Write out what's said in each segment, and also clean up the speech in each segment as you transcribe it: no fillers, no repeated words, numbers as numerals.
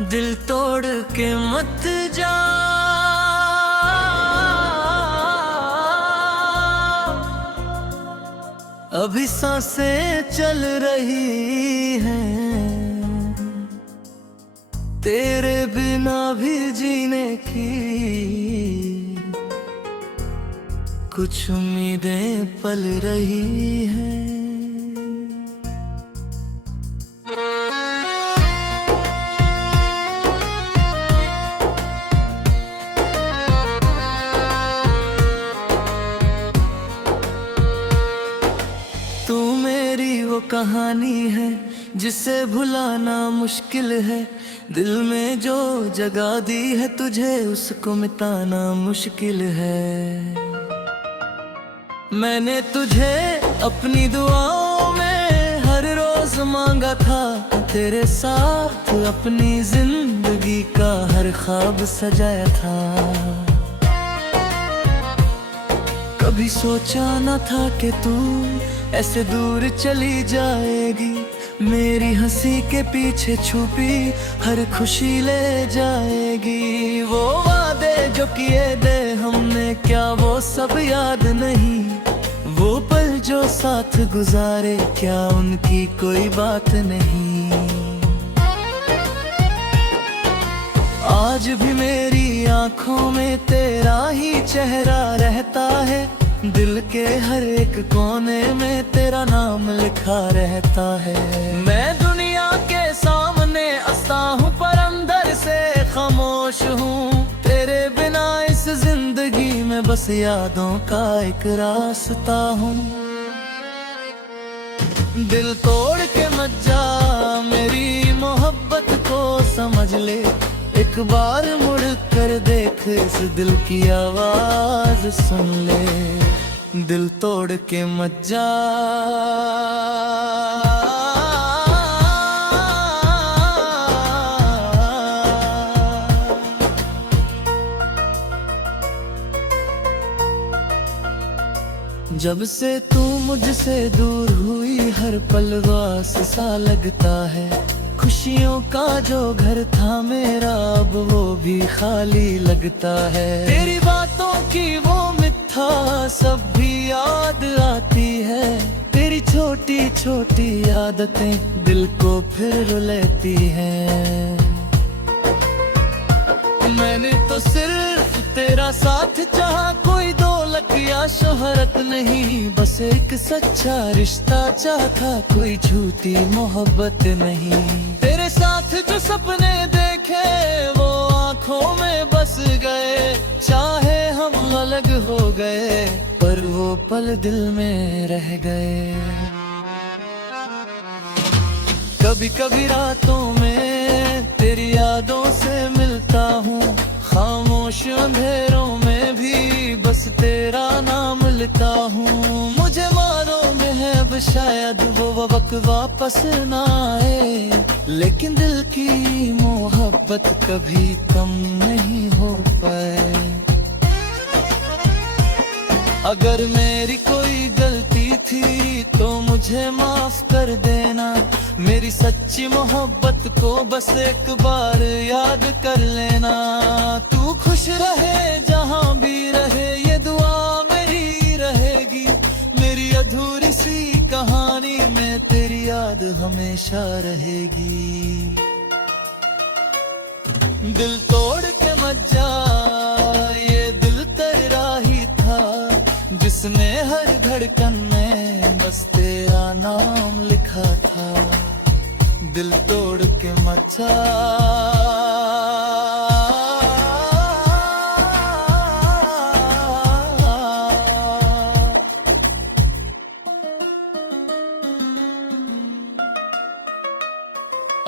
दिल तोड़ के मत जा, अभी सांसें चल रही हैं, तेरे बिना भी जीने की कुछ उम्मीदें पल रही हैं। तू मेरी वो कहानी है जिसे भुलाना मुश्किल है, दिल में जो जगह दी है तुझे उसको मिटाना मुश्किल है। मैंने तुझे अपनी दुआओं में हर रोज मांगा था, तेरे साथ अपनी जिंदगी का हर ख्वाब सजाया था। कभी सोचा न था कि तू ऐसे दूर चली जाएगी, मेरी हंसी के पीछे छुपी हर खुशी ले जाएगी। वो वादे जो किए थे हमने क्या वो सब याद नहीं, वो पल जो साथ गुजारे क्या उनकी कोई बात नहीं। आज भी मेरी आंखों में तेरा ही चेहरा रहता है, दिल के हर एक कोने में तेरा नाम लिखा रहता है। मैं दुनिया के सामने हंसता हूँ पर अंदर से खामोश हूँ, तेरे बिना इस जिंदगी में बस यादों का एक रास्ता हूँ। दिल तोड़ के मत जा, मेरी मोहब्बत को समझ ले, एक बार मुड़ कर देख इस दिल की आवाज सुन ले। दिल तोड़ के मत जा, जब से तू मुझसे दूर हुई हर पल वास सा लगता है, खुशियों का जो घर था मेरा अब वो भी खाली लगता है। तेरी बातों की वो मिठा सब भी याद आती है, तेरी छोटी छोटी आदतें दिल को फिर रुलाती हैं। मैंने तो सिर्फ तेरा साथ चाहा, कोई दौलत या शोहरत नहीं, बस एक सच्चा रिश्ता चाहता, कोई झूठी मोहब्बत नहीं। तेरे साथ जो सपने देखे वो आंखों में बस गए, चाहे हम अलग हो गए पर वो पल दिल में रह गए। कभी कभी रातों में तेरी यादों से मिलता हूँ, खामोश अंधेरों में भी बस तेरा नाम लेता हूँ। मुझे मालूम है अब शायद वो वक्त वापस ना आए, लेकिन दिल की मोहब्बत कभी कम नहीं हो पाए। अगर मेरी कोई गलती थी तो मुझे माफ कर देना, मेरी सच्ची मोहब्बत को बस एक बार याद कर लेना। तू खुश रहे जहाँ भी रहे ये दुआ मेरी रहेगी, मेरी अधूरी सी कहानी में तेरी याद हमेशा रहेगी। दिल तोड़ के मत जा, ये दिल तेरा ही था जिसने हर धड़कन में बस तेरा नाम लिखा था। दिल तोड़ के मत जा,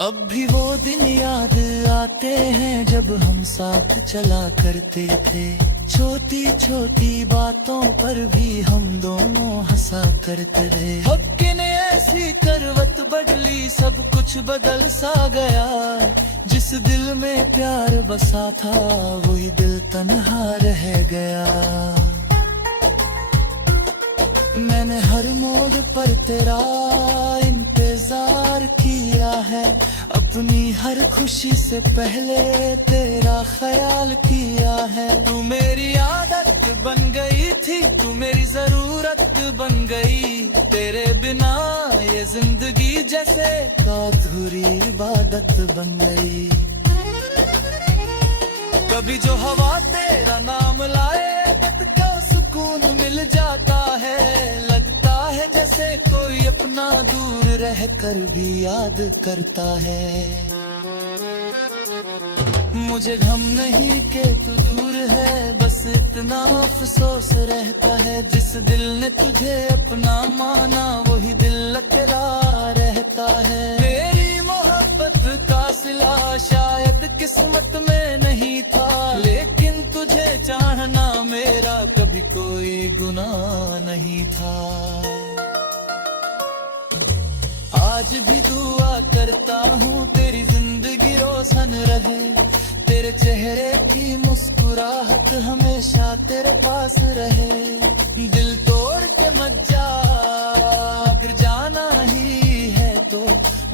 अब भी वो दिन याद आते हैं जब हम साथ चला करते थे, छोटी छोटी बातों पर भी हम दोनों हंसा करते रहे। वक्त ने ऐसी करवट बदली सब कुछ बदल सा गया, जिस दिल में प्यार बसा था वही दिल तन्हा रह गया। मैंने हर मोड़ पर तेरा इंतजार किया है, अपनी हर खुशी से पहले तेरा ख्याल किया है। तू मेरी आदत बन गई थी, तू मेरी जरूरत बन गई। तेरे बिना ये जिंदगी जैसे अधूरी इबादत बन गई। कभी जो हवा तेरा नाम लाए तब क्या सुकून मिल जाता है। लगता है जैसे कोई अपना दूर रह कर भी याद करता है। मुझे गम नहीं कि तू दूर है, बस इतना अफसोस रहता है। जिस दिल ने तुझे अपना माना वही दिल तेरा रहता है। मेरी मोहब्बत का सिला शायद किस्मत में नहीं था, लेकिन तुझे चाहना मेरा कभी कोई गुनाह नहीं था। आज भी दुआ करता हूँ तेरी जिंदगी रोशन रहे। तेरे चेहरे की मुस्कुराहट हमेशा तेरे पास रहे। दिल तोड़ के मत जा, अगर जाना ही है तो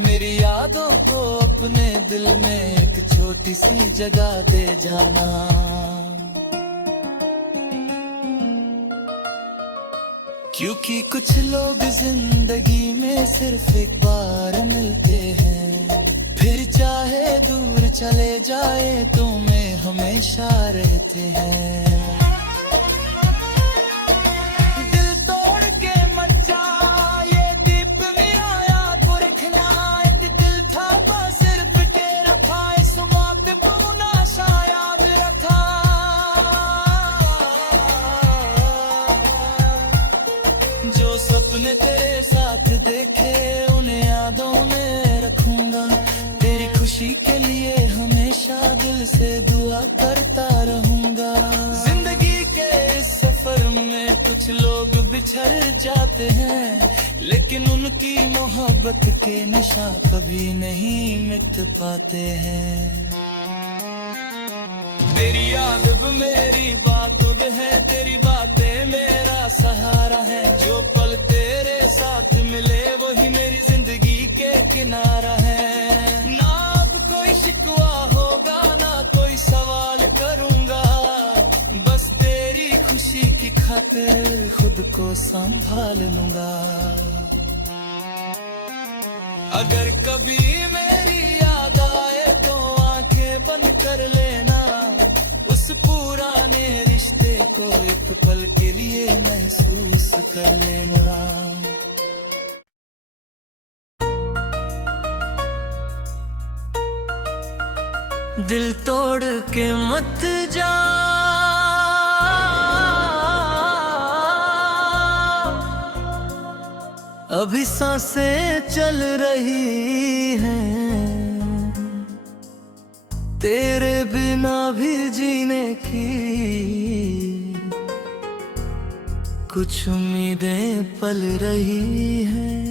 मेरी यादों को अपने दिल में एक छोटी सी जगह दे जाना। क्योंकि कुछ लोग जिंदगी में सिर्फ एक बार मिलते हैं, फिर चाहे दूर चले जाए तो में हमेशा रहते हैं। दिल तोड़ के मत जा, ये दीप मेरा याद को रखना। एक दिल था बस सिर्फ तेरा था, इस पे पूना शायद रखा। जो सपने तेरे साथ देखे उन्हें यादों में रखूंगा। तेरी खुशी के लिए हमेशा दिल से दुआ करता रहूंगा। जिंदगी के इस सफर में कुछ लोग बिछड़ जाते हैं, लेकिन उनकी मोहब्बत के निशान कभी नहीं मिट पाते हैं। तेरी याद अब मेरी बातुन है, तेरी बातें मेरा सहारा है। जो पल तेरे साथ मिले वही मेरी जिंदगी के किनारा है। ना अब कोई शिकवा होगा, ना कोई सवाल करूंगा। बस तेरी खुशी की खातिर खुद को संभाल लूंगा। अगर कभी मेरी याद आए तो आंखें बंद कर लेना। उस पुराने रिश्ते को एक पल के लिए महसूस कर लेना। दिल तोड़ के मत जा, अभी सांसें चल रही हैं। तेरे बिना भी जीने की कुछ उम्मीदें पल रही हैं।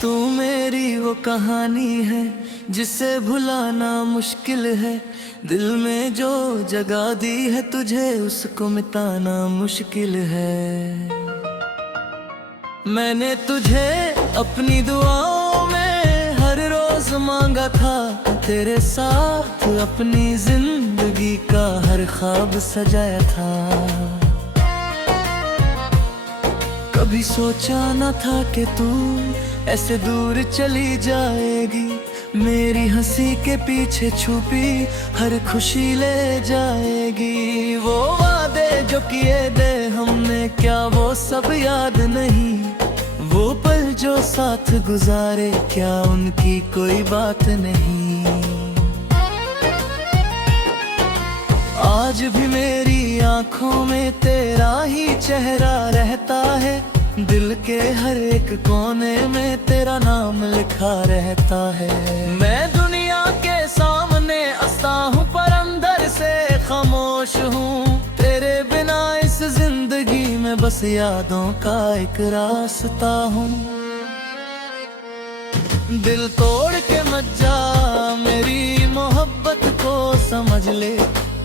तू मेरी वो कहानी है जिसे भुलाना मुश्किल है। दिल में जो जगह दी है तुझे उसको मिटाना मुश्किल है। मैंने तुझे अपनी दुआओं में हर रोज मांगा था। तेरे साथ अपनी जिंदगी का हर ख्वाब सजाया था। कभी सोचा न था कि तू ऐसे दूर चली जाएगी। मेरी हंसी के पीछे छुपी हर खुशी ले जाएगी। वो वादे जो किए थे हमने क्या वो सब याद नहीं। वो पल जो साथ गुजारे क्या उनकी कोई बात नहीं। आज भी मेरी आंखों में तेरा ही चेहरा रहता है। दिल के हर एक कोने में तेरा नाम लिखा रहता है। मैं दुनिया के सामने हंसता हूँ पर अंदर से खामोश हूँ। तेरे बिना इस जिंदगी में बस यादों का एक रास्ता हूँ। दिल तोड़ के मत जा, मेरी मोहब्बत समझ ले,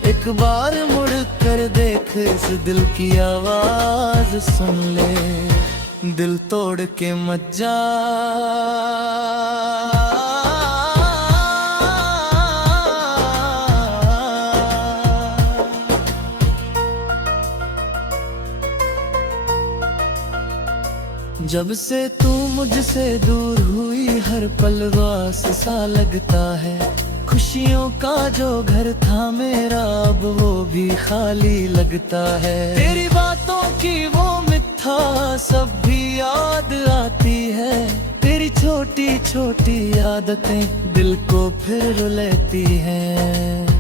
एक बार मुड़ कर देख, इस दिल की आवाज सुन ले, दिल तोड़ के मत जा। जब से तू मुझसे दूर हुई, हर पल वास सा लगता है, खुशियों का जो घर था मेरा अब वो भी खाली लगता है। तेरी बातों की वो मिठा सब भी याद आती है, तेरी छोटी छोटी आदतें दिल को फिर रुलाती हैं।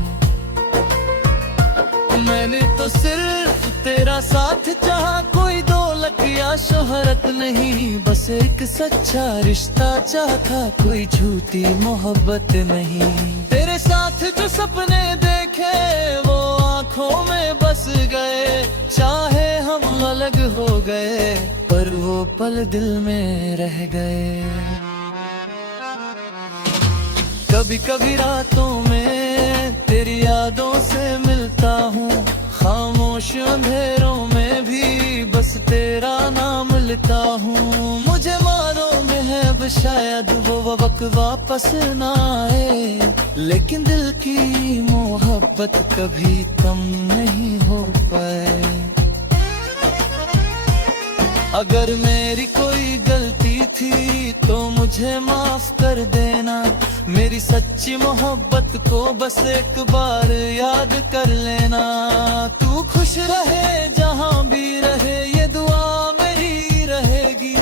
मैंने तो सिर्फ तेरा साथ चाहा, कोई दौलत या शोहरत नहीं, बस एक सच्चा रिश्ता चाहा, कोई झूठी मोहब्बत नहीं। तेरे साथ जो सपने देखे वो आंखों में बस गए, चाहे हम अलग हो गए पर वो पल दिल में रह गए। कभी कभी रातों में तेरी यादों से मिलता हूँ, खामोश अंधेरों में भी बस तेरा नाम लेता हूँ। मुझे मालूम है अब शायद वो वक्त वापस ना आए, लेकिन दिल की मोहब्बत कभी कम नहीं हो पाए। अगर मेरी कोई गलती थी तो मुझे माफ कर देना, मेरी सच्ची मोहब्बत को बस एक बार याद कर लेना। तू खुश रहे जहाँ भी रहे, ये दुआ मेरी रहेगी,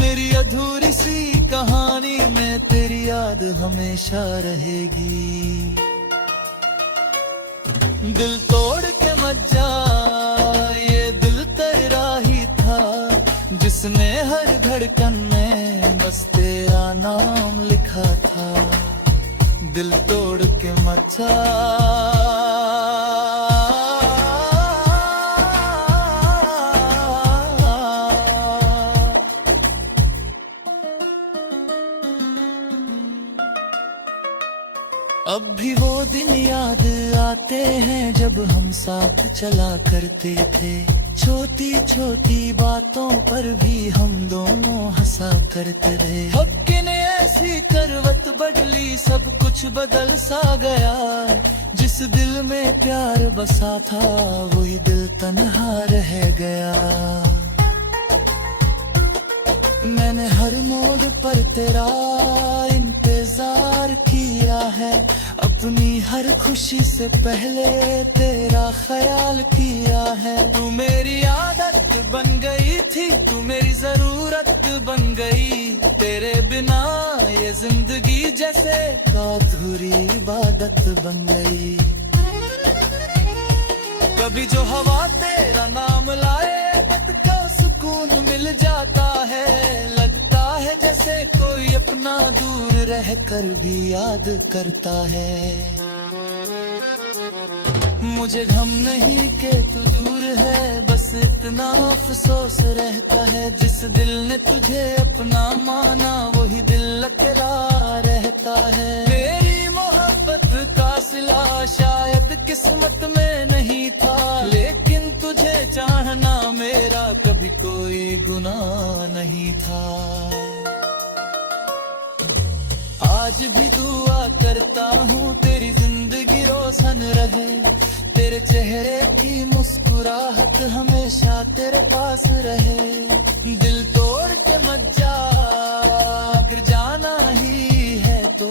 मेरी अधूरी सी कहानी में तेरी याद हमेशा रहेगी। दिल तोड़ के मत जा, ये दिल तेरा ही था, जिसने हर धड़कन में बस तेरा नाम लिखा था। दिल तोड़ के मत जा। अब भी वो दिन याद आते हैं जब हम साथ चला करते थे, छोटी छोटी बातों पर भी हम दोनों हंसा करते रहे। वक्त ने ऐसी करवट बदली, सब कुछ बदल सा गया, जिस दिल में प्यार बसा था वही दिल तन्हा रह गया। मैंने हर मोड़ पर तेरा इंतजार किया है, अपनी हर खुशी से पहले तेरा ख्याल किया है। तू मेरी आदत बन गई थी, तू मेरी जरूरत बन गई, तेरे बिना ये जिंदगी जैसे अधूरी इबादत बन गई। कभी जो हवा तेरा नाम लाए बत का सुकून मिल जाता है, लगता है जैसे कोई अपना दूर रह कर भी याद करता है। मुझे गम नहीं कि तू दूर है, बस इतना अफसोस रहता है, जिस दिल ने तुझे अपना माना वही दिल अकेला रहता है। मेरी मोहब्बत का सिला शायद किस्मत में नहीं था, लेकिन तुझे चाहना मेरा कभी कोई गुनाह नहीं था। आज भी दुआ करता हूँ तेरी जिंदगी रोशन रहे, तेरे चेहरे की मुस्कुराहट हमेशा तेरे पास रहे। दिल तोड़ के मत जा, अगर जाना ही है तो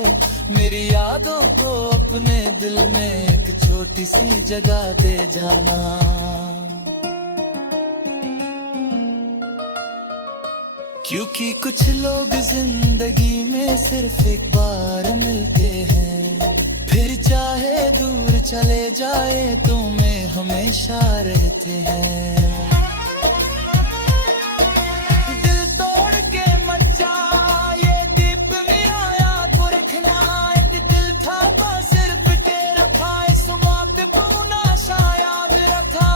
मेरी यादों को अपने दिल में एक छोटी सी जगह दे जाना। क्योंकि कुछ लोग जिंदगी में सिर्फ एक बार मिलते हैं, फिर चाहे दूर चले जाए तो में हमेशा रहते हैं। दिल तोड़ के मत जा, ये दीप मेरा याद को रखना, एक दिल था बस सिर्फ तेरा था, इस पे पूना शायद रखा।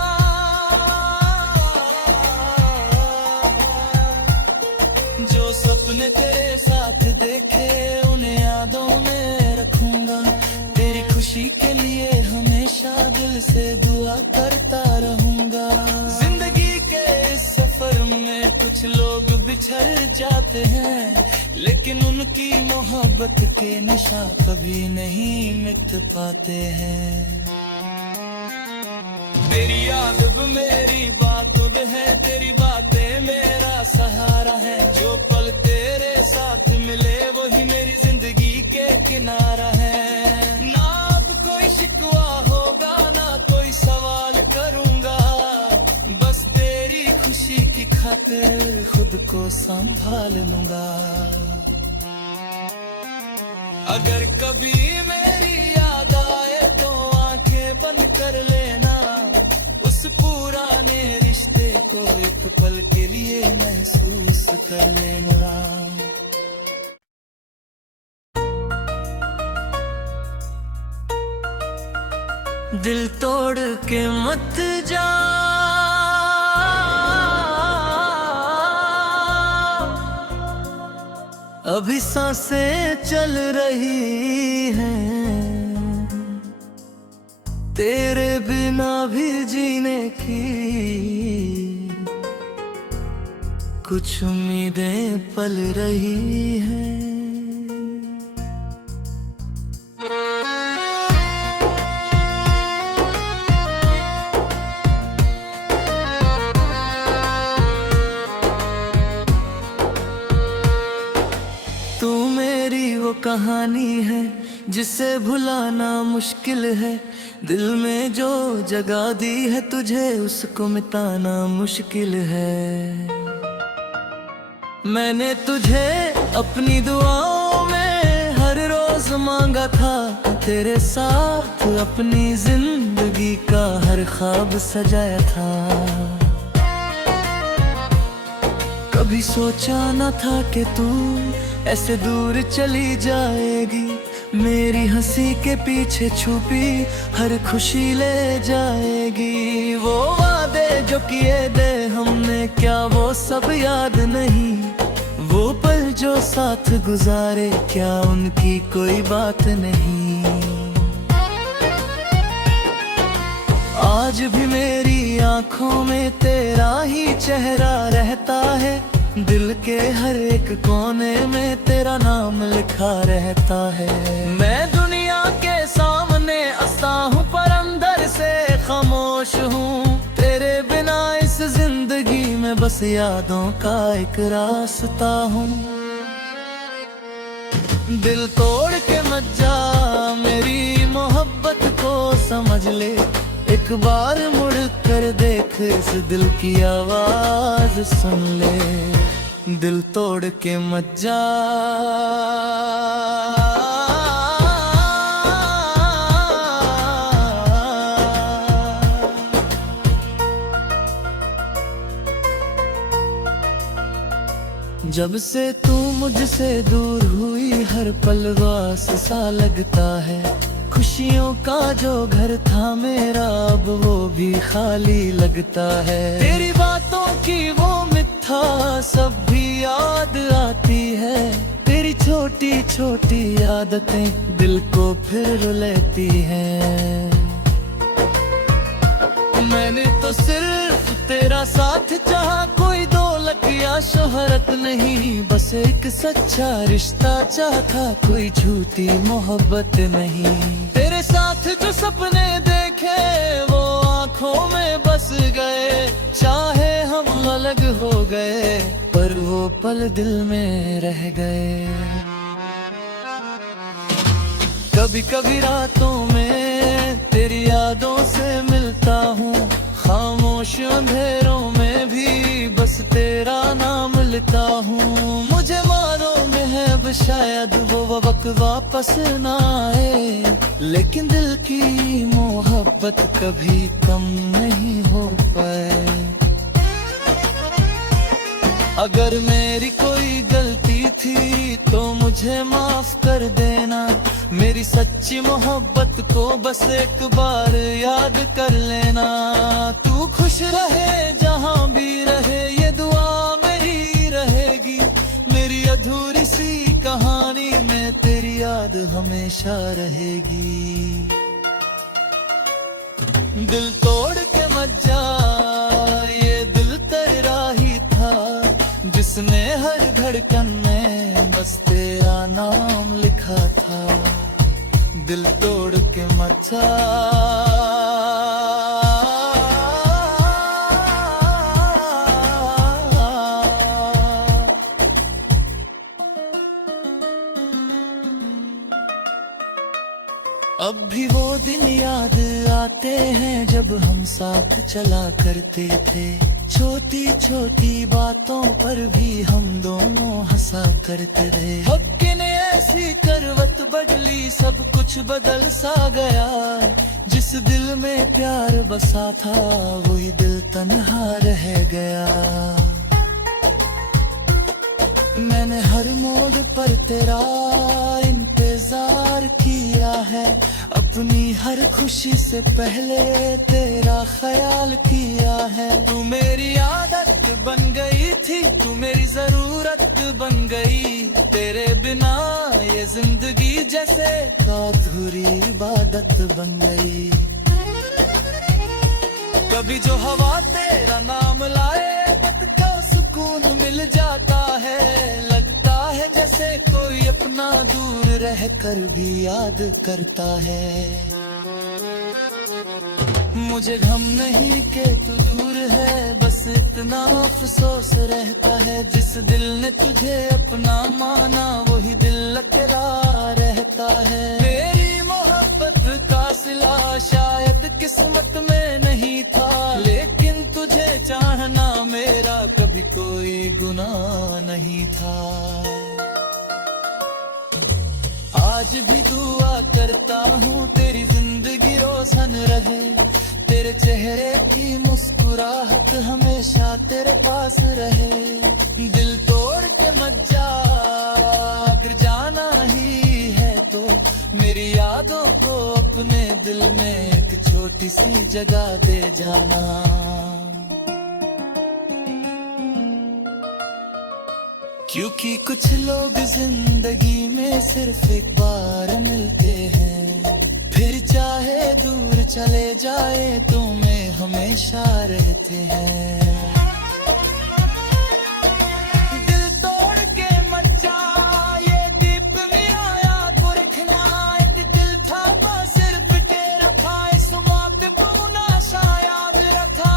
जो सपने तेरे साथ देखे उन्हें यादों में रखूंगा, तेरी खुशी के लिए बिछड़ जाते हैं, लेकिन उनकी मोहब्बत के निशान कभी नहीं मिट पाते हैं। तेरी याद अब मेरी बात है, तेरी बातें मेरा सहारा है। जो पल तेरे साथ मिले वही मेरी जिंदगी के किनारा है। ना अब कोई शिकवा होगा, ना कोई सवाल करूंगा, बस तेरी खुशी की खातिर खुद को संभाल लूंगा। अगर कभी मेरी याद आए तो आंखें बंद कर लेना, उस पुराने रिश्ते को एक पल के लिए महसूस कर लेना। दिल तोड़ के मत जा, अभी सांसें चल रही हैं, तेरे बिना भी जीने की कुछ उम्मीदें पल रही हैं। तू मेरी वो कहानी है जिसे भुलाना मुश्किल है, दिल में जो जगह दी है तुझे उसको मिटाना मुश्किल है। मैंने तुझे अपनी दुआओं में हर रोज मांगा था, तेरे साथ अपनी जिंदगी का हर ख्वाब सजाया था। कभी सोचा न था कि तू ऐसे दूर चली जाएगी, मेरी हंसी के पीछे छुपी हर खुशी ले जाएगी। वो वादे जो किए थे हमने क्या वो सब याद नहीं, वो पल जो साथ गुजारे क्या उनकी कोई बात नहीं। आज भी मेरी आंखों में तेरा ही चेहरा रहता है, दिल के हर एक कोने में तेरा नाम लिखा रहता है। मैं दुनिया के सामने हंसता हूँ पर अंदर से खामोश हूँ, तेरे बिना इस जिंदगी में बस यादों का एक रास्ता हूँ। दिल तोड़ के मत जा, मेरी मोहब्बत को समझ ले, एक बार मुड़ कर देख इस दिल की आवाज सुन ले। दिल तोड़ के मत जा, जब से तू मुझसे दूर हुई हर पल वास सा लगता है। खुशियों का जो घर था मेरा अब वो भी खाली लगता है। तेरी बातों की वो मिठा सब भी याद आती है, तेरी छोटी छोटी आदतें दिल को फिर रुलाती हैं। मैंने तो सिर्फ तेरा साथ चाहा, कोई दौलत या शोहरत नहीं, बस एक सच्चा रिश्ता चाहता, कोई झूठी मोहब्बत नहीं। तेरे साथ जो सपने देखे वो आंखों में बस गए, चाहे हम अलग हो गए पर वो पल दिल में रह गए। कभी कभी रातों में तेरी यादों से मिलता हूँ, खामोश अंधेरों में भी बस तेरा नाम लेता हूँ। मुझे मालूम है अब शायद वो वक्त वापस ना आए, लेकिन दिल की मोहब्बत कभी कम नहीं हो पाए। अगर मेरी कोई गलती थी तो मुझे माफ कर देना, मेरी सच्ची मोहब्बत को बस एक बार याद कर लेना। तू खुश रहे जहाँ भी रहे ये दुआ मेरी रहेगी, मेरी अधूरी सी कहानी में तेरी याद हमेशा रहेगी। दिल तोड़ के मत जा, ये दिल तेरा ही था जिस जिसमें हर धड़कन में बस तेरा नाम लिखा था। दिल तोड़ के मचा अब भी वो दिन याद आते हैं जब हम साथ चला करते थे। छोटी छोटी बातों पर भी हम दोनों हंसा करते थे। वक्त ने ऐसी करवट बदली, सब कुछ बदल सा गया। जिस दिल में प्यार बसा था वही दिल तन्हा रह गया। मैंने हर मोड़ पर तेरा इंतजार किया है, अपनी हर खुशी से पहले तेरा ख्याल किया है। तू मेरी आदत बन गई थी, तू मेरी जरूरत बन गई। तेरे बिना ये जिंदगी जैसे अधूरी इबादत बन गई। कभी जो हवा तेरा नाम लाए पत का सुकून मिल जाता है। लगता है जैसे कोई अपना दूर रह कर भी याद करता है। मुझे गम नहीं कि तू दूर है, बस इतना अफसोस रहता है। जिस दिल ने तुझे अपना माना वही दिल अकेला रहता है। मेरी मोहब्बत का सिला शायद किस्मत में नहीं था, लेकिन तुझे चाहना मेरा कभी कोई गुनाह नहीं था। आज भी दुआ करता हूँ तेरी जिंदगी रोशन रहे। तेरे चेहरे की मुस्कुराहट हमेशा तेरे पास रहे। दिल तोड़ के मत जा, अगर जाना ही है तो मेरी यादों को अपने दिल में एक छोटी सी जगह दे जाना। क्योंकि कुछ लोग जिंदगी में सिर्फ एक बार मिलते हैं, फिर चाहे दूर चले जाए तुम्हें हमेशा रहते हैं। दिल तोड़ के मत जा, ये दीप मेरा याद को रखना। एक दिल था बस सिर्फ तेरा था, इस पे पूना शायद रखा।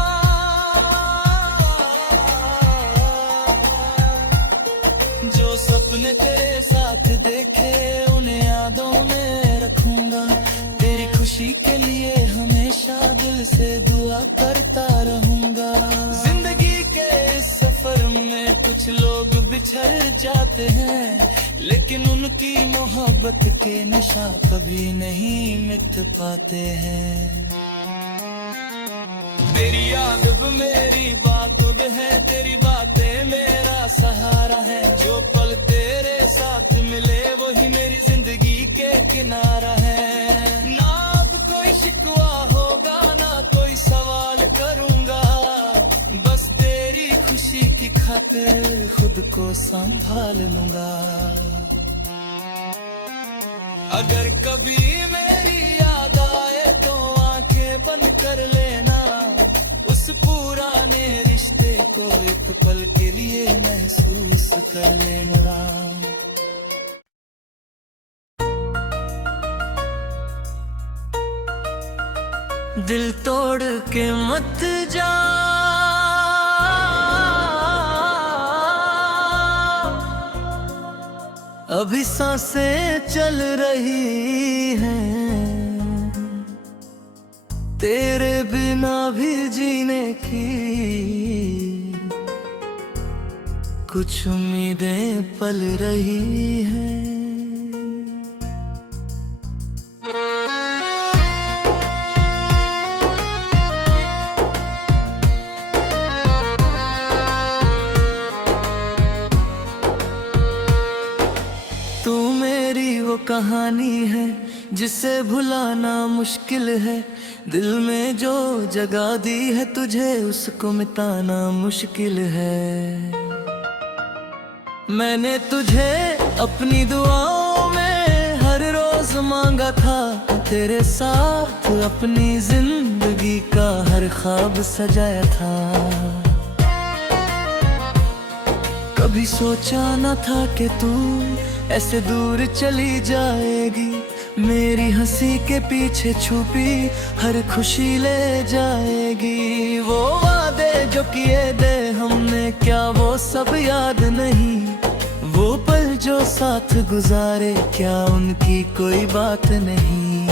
जो सपने तेरे साथ देखे उन्हें यादों में रखूंगा। तेरी खुशी के लिए हमेशा दिल से दुआ करता रहूंगा। जिंदगी के इस सफर में कुछ लोग बिछड़ जाते हैं, लेकिन उनकी मोहब्बत के निशान कभी नहीं मिट पाते हैं। तेरी याद मेरी बात है, तेरी बातें मेरा सहारा है। जो पल तेरे साथ मिले वही मेरी जिंदगी के किनारा है। ना अब कोई शिकवा होगा, ना कोई सवाल करूंगा। बस तेरी खुशी की खातिर खुद को संभाल लूंगा। अगर कभी मेरी याद आए तो आंखें बंद कर लेना। उस पुराने रिश्ते को एक पल के लिए महसूस कर लेना। दिल तोड़ के मत जा, अभी सांसें चल रही हैं। तेरे बिना भी जीने की कुछ उम्मीदें पल रही हैं। तू मेरी वो कहानी है जिसे भुलाना मुश्किल है। दिल में जो जगह दी है तुझे उसको मिटाना मुश्किल है। मैंने तुझे अपनी दुआओं में हर रोज मांगा था। तेरे साथ अपनी जिंदगी का हर ख्वाब सजाया था। कभी सोचा न था कि तू ऐसे दूर चली जाएगी, मेरी हंसी के पीछे छुपी हर खुशी ले जाएगी। वो वादे जो किए थे हमने, क्या वो सब याद नहीं? वो पल जो साथ गुजारे, क्या उनकी कोई बात नहीं?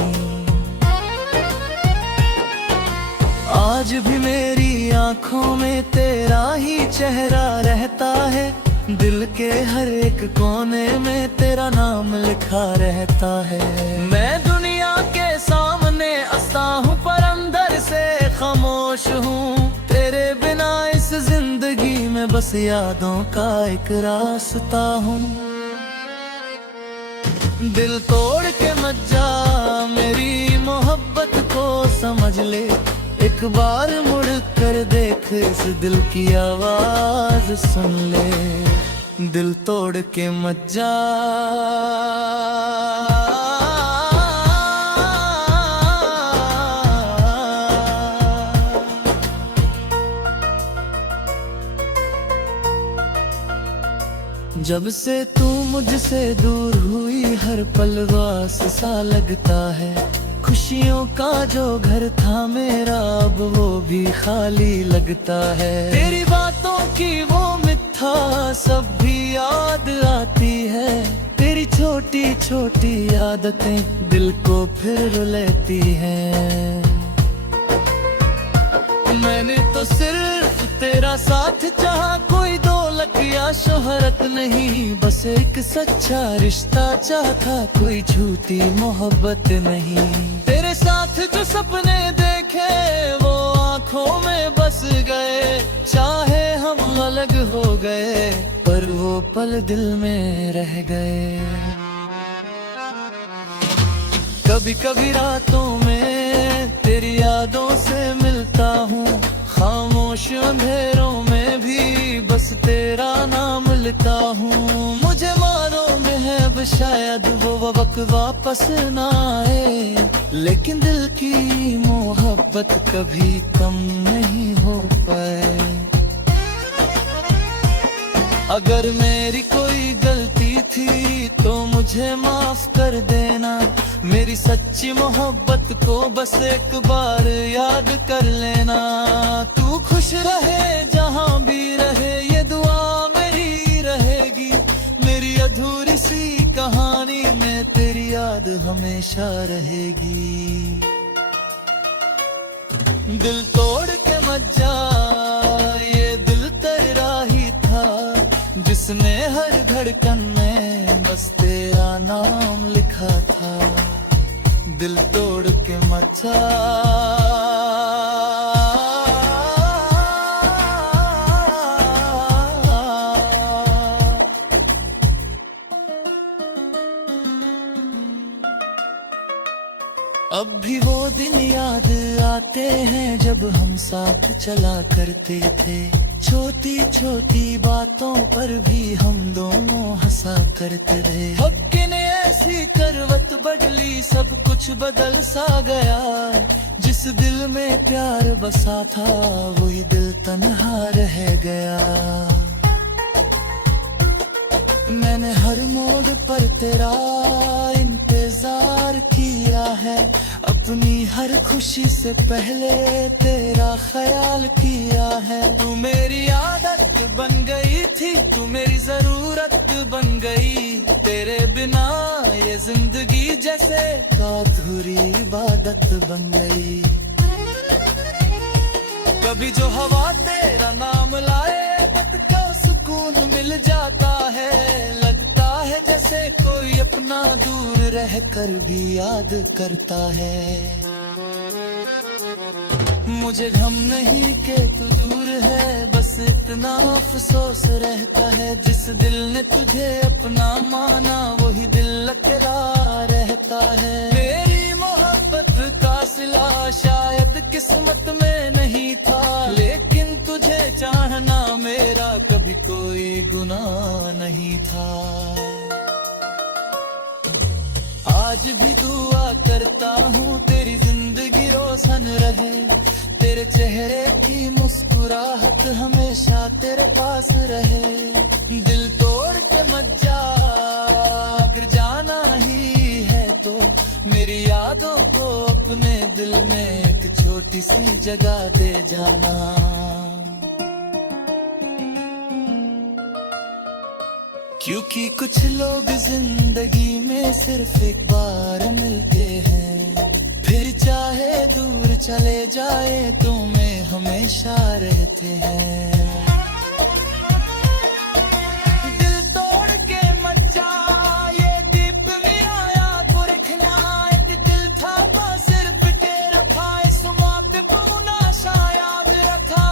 आज भी मेरी आंखों में तेरा ही चेहरा रहता है, दिल के हर एक कोने में तेरा नाम लिखा रहता है। मैं दुनिया के सामने हंसता हूँ पर अंदर से खामोश हूँ, तेरे बिना इस जिंदगी में बस यादों का एक रास्ता हूँ। दिल तोड़ के मत जा, मेरी मोहब्बत को समझ ले, एक बार मुड़ कर देख, इस दिल की आवाज सुन ले। दिल तोड़ के मत जा, जब से तू मुझसे दूर हुई हर पल वास सा लगता है। खुशियों का जो घर था मेरा, अब वो भी खाली लगता है। तेरी बातों की वो मिठा सब भी याद आती है, तेरी छोटी छोटी आदतें दिल को फिर रुलाती हैं। मैंने तो सिर्फ तेरा साथ चाहा, कोई दौलत या शोहरत नहीं, बस एक सच्चा रिश्ता चाहता, कोई झूठी मोहब्बत नहीं। तेरे साथ जो सपने देखे वो आंखों में बस गए, चाहे हम अलग हो गए पर वो पल दिल में रह गए। कभी कभी रातों में तेरी यादों से मिलता हूँ, खामोश अंधेरों में भी बस तेरा नाम लेता हूँ। मुझे मालूम है अब शायद वो वक्त वापस ना आए, लेकिन दिल की मोहब्बत कभी कम नहीं हो पाए। अगर मेरी कोई गलती थी तो मुझे माफ कर देना, मेरी सच्ची मोहब्बत को बस एक बार याद कर लेना। तू खुश रहे जहाँ भी रहे, ये दुआ मेरी रहेगी, मेरी अधूरी सी कहानी में तेरी याद हमेशा रहेगी। दिल तोड़ के मत जा, ये दिल तेरा ही था, जिसने हर धड़कन में बस तेरा नाम लिखा था। दिल तोड़ के मत जा, अब भी वो दिन याद आते हैं जब हम साथ चला करते थे। छोटी छोटी बातों पर भी हम दोनों हंसा करते थे। वक्त ने ऐसी करवट बदली, सब कुछ बदल सा गया। जिस दिल में प्यार बसा था वही दिल तन्हा रह गया। मैंने हर मोड़ पर तेरा इंतजार किया है, अपनी हर खुशी से पहले तेरा ख्याल किया है। तू मेरी आदत बन गई थी, तू मेरी जरूरत बन गई। तेरे बिना ये जिंदगी जैसे अधूरी इबादत बन गई। कभी जो हवा तेरा नाम लाए बत का सुकून मिल जाता है। लगता है जैसे कोई अपना दूर रह कर भी याद करता है। मुझे गम नहीं कि तू दूर है, बस इतना अफसोस रहता है। जिस दिल ने तुझे अपना माना वही दिल अकेला रहता है। मेरी मोहब्बत का सिला शायद किस्मत में नहीं था, लेकिन तुझे चाहना मेरा कभी कोई गुनाह नहीं था। आज भी दुआ करता हूँ तेरी जिंदगी रोशन रहे, तेरे चेहरे की मुस्कुराहट हमेशा तेरे पास रहे। दिल तोड़ के मत जा, फिर जाना ही है तो मेरी यादों को अपने दिल में एक छोटी सी जगह दे जाना। क्योंकि कुछ लोग जिंदगी में सिर्फ एक बार मिलते हैं, फिर चाहे दूर चले जाए तुम्हें हमेशा रहते हैं। दिल तोड़ के मत जा, ये दीप मेरा याद को रखना। एक दिल था बस सिर्फ तेरा था, इस मौत को ना शायद रखा।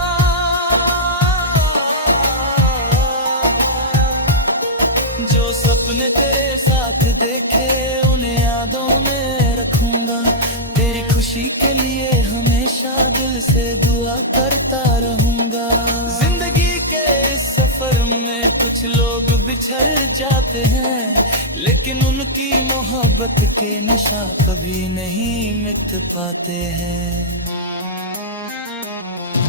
जो सपने तेरे साथ देखे उन्हें यादों में रखूंगा। तेरी खुशी के लिए हमेशा दिल से दुआ करता रहूंगा। जिंदगी के इस सफर में कुछ लोग बिछड़ जाते हैं, लेकिन उनकी मोहब्बत के निशान कभी नहीं मिट पाते हैं।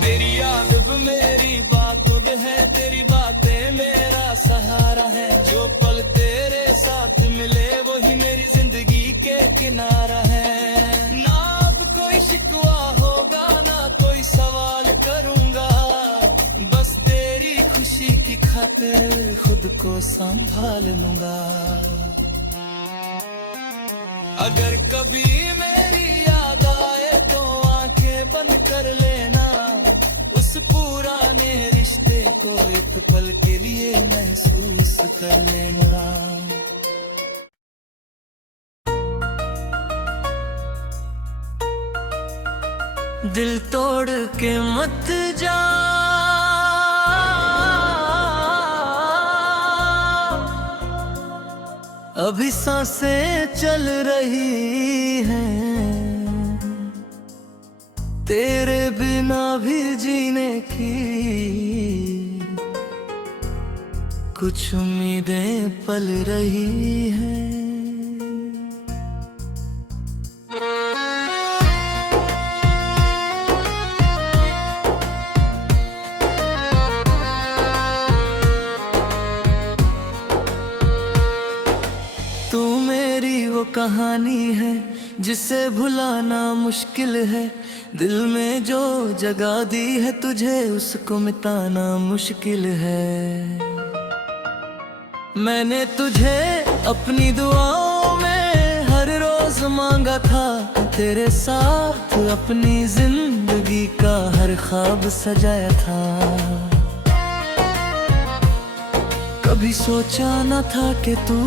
तेरी याद अब मेरी बाखुद है, तेरी बातें मेरा सहारा है। जो पल तेरे साथ मिले वही मेरी जिंदगी के किनारा है। ना अब कोई शिकवा होगा, ना कोई सवाल करूंगा। बस तेरी खुशी की खातिर खुद को संभाल लूंगा। अगर कभी मेरी याद आए तो आंखें बंद कर लेना। उस पुराने रिश्ते को एक पल के लिए महसूस कर लेना। दिल तोड़ के मत जा, अभी सांसें चल रही हैं, तेरे बिना भी जीने की कुछ उम्मीदें पल रही हैं। तू मेरी वो कहानी है जिसे भुलाना मुश्किल है। दिल में जो जगह दी है तुझे उसको मिटाना मुश्किल है। मैंने तुझे अपनी दुआओं में हर रोज मांगा था, तेरे साथ अपनी जिंदगी का हर ख्वाब सजाया था। कभी सोचा न था कि तू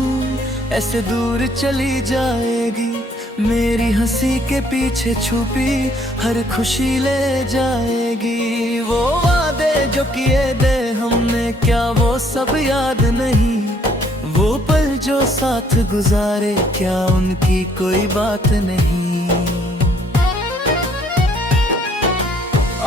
ऐसे दूर चली जाएगी, मेरी हंसी के पीछे छुपी हर खुशी ले जाएगी। वो वादे जो किए थे हमने क्या वो सब याद नहीं, वो पल जो साथ गुजारे क्या उनकी कोई बात नहीं।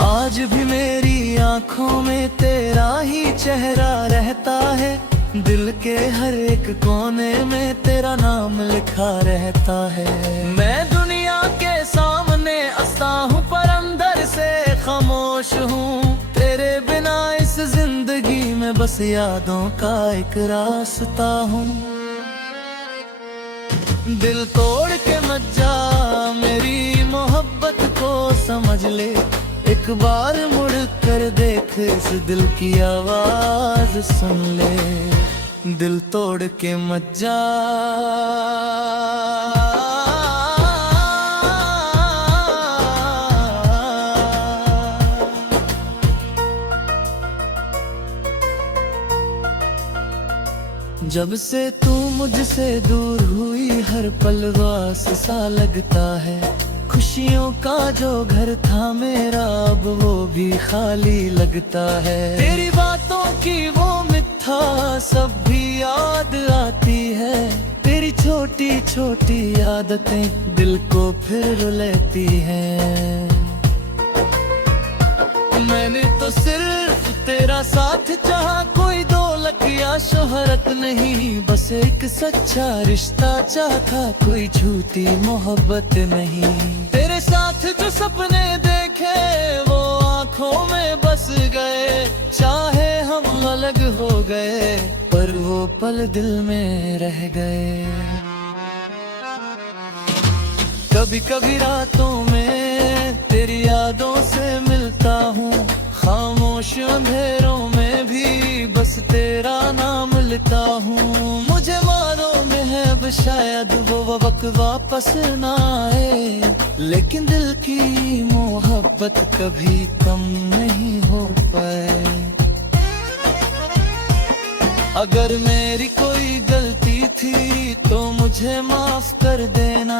आज भी मेरी आंखों में तेरा ही चेहरा रहता है, दिल के हर एक कोने में तेरा नाम लिखा रहता है। मैं दुनिया के सामने हंसता हूँ पर अंदर से खामोश हूँ, तेरे बिना इस जिंदगी में बस यादों का एक रास्ता हूँ। दिल तोड़ के मत जा, मेरी मोहब्बत को समझ ले। एक बार मुड़ कर देख, इस दिल की आवाज सुन ले। दिल तोड़ के मत जा, जब से तू मुझसे दूर हुई हर पल वास सा लगता है। खुशियों का जो घर था मेरा अब वो भी खाली लगता है। तेरी बातों की वो मिठा सब भी याद आती है, तेरी छोटी छोटी आदतें दिल को फिर रुलाती हैं। मैंने तो सिर्फ तेरा साथ चाहा, कोई दौलत या शोहरत नहीं, बस एक सच्चा रिश्ता चाहा, कोई झूठी मोहब्बत नहीं। तेरे साथ जो सपने देखे वो आंखों में बस गए, चाहे हम अलग हो गए पर वो पल दिल में रह गए। कभी कभी रातों में तेरी यादों से मिलता हूँ, खामोश अंधेरों में भी बस तेरा नाम लेता हूँ। मुझे मालूम है अब शायद वो वक्त वापस ना आए, लेकिन दिल की मोहब्बत कभी कम नहीं हो पाए। अगर मेरी कोई गलती थी तो मुझे माफ कर देना,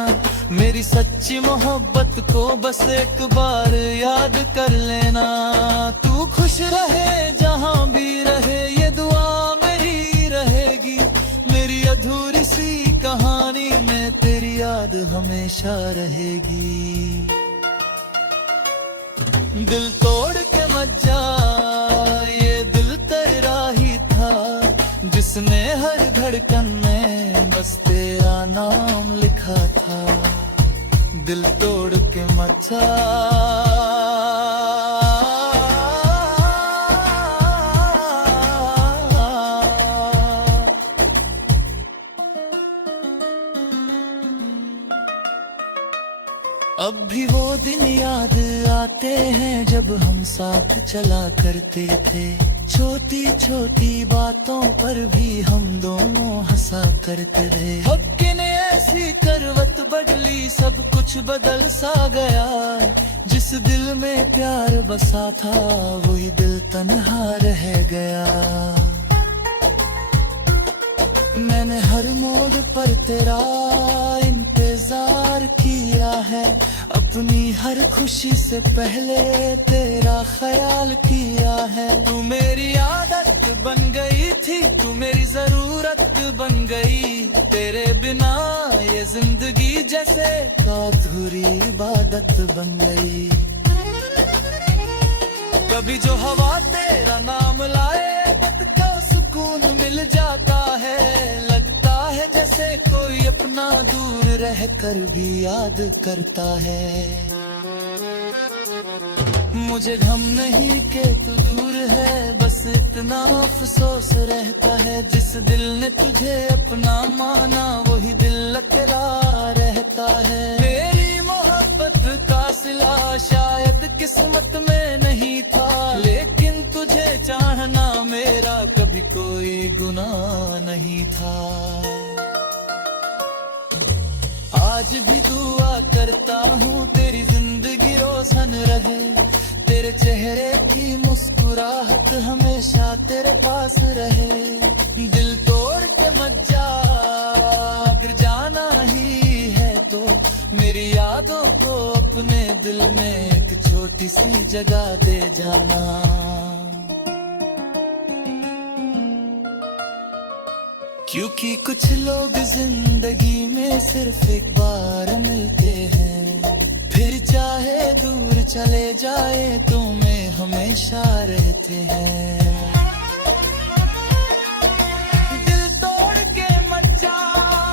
मेरी सच्ची मोहब्बत को बस एक बार याद कर लेना। तू खुश रहे जहाँ भी रहे, ये दुआ मेरी रहेगी। मेरी अधूरी सी कहानी में तेरी याद हमेशा रहेगी। दिल तोड़ के मत जा, ये दिल तेरा ही था, जिसने हर धड़कन में बस तेरा नाम लिखा था। दिल तोड़ के मत जा, अब भी वो दिन याद आते हैं जब हम साथ चला करते थे। छोटी छोटी बातों पर भी हम दोनों हंसा करते थे। वक्त ने ऐसी करवट बदली, सब कुछ बदल सा गया। जिस दिल में प्यार बसा था वही दिल तन्हा रह गया। मैंने हर मोड़ पर तेरा इंतजार किया है, अपनी हर खुशी से पहले तेरा ख्याल किया है। तू मेरी आदत बन गई थी, तू मेरी जरूरत बन गई। तेरे बिना ये जिंदगी जैसे अधूरी इबादत बन गई। कभी जो हवा तेरा नाम लाए बत का सुकून मिल जाता है। लगता है जैसे कोई अपना दूर रह कर भी याद करता है। मुझे गम नहीं कि तू दूर है, बस इतना अफसोस रहता है। जिस दिल ने तुझे अपना माना वही दिल अकेला रहता है। मेरी मोहब्बत का सिला शायद किस्मत में नहीं था, लेकिन तुझे चाहना मेरा कभी कोई गुनाह नहीं था। आज भी दुआ करता हूँ तेरी जिंदगी रोशन रहे, तेरे चेहरे की मुस्कुराहट हमेशा तेरे पास रहे। दिल तोड़ के मत जा, अगर जाना ही है तो मेरी यादों को अपने दिल में एक छोटी सी जगह दे जाना। क्योंकि कुछ लोग जिंदगी में सिर्फ एक बार मिलते हैं, फिर चाहे दूर चले जाए तो में हमेशा रहते हैं। दिल तोड़ के मत जा,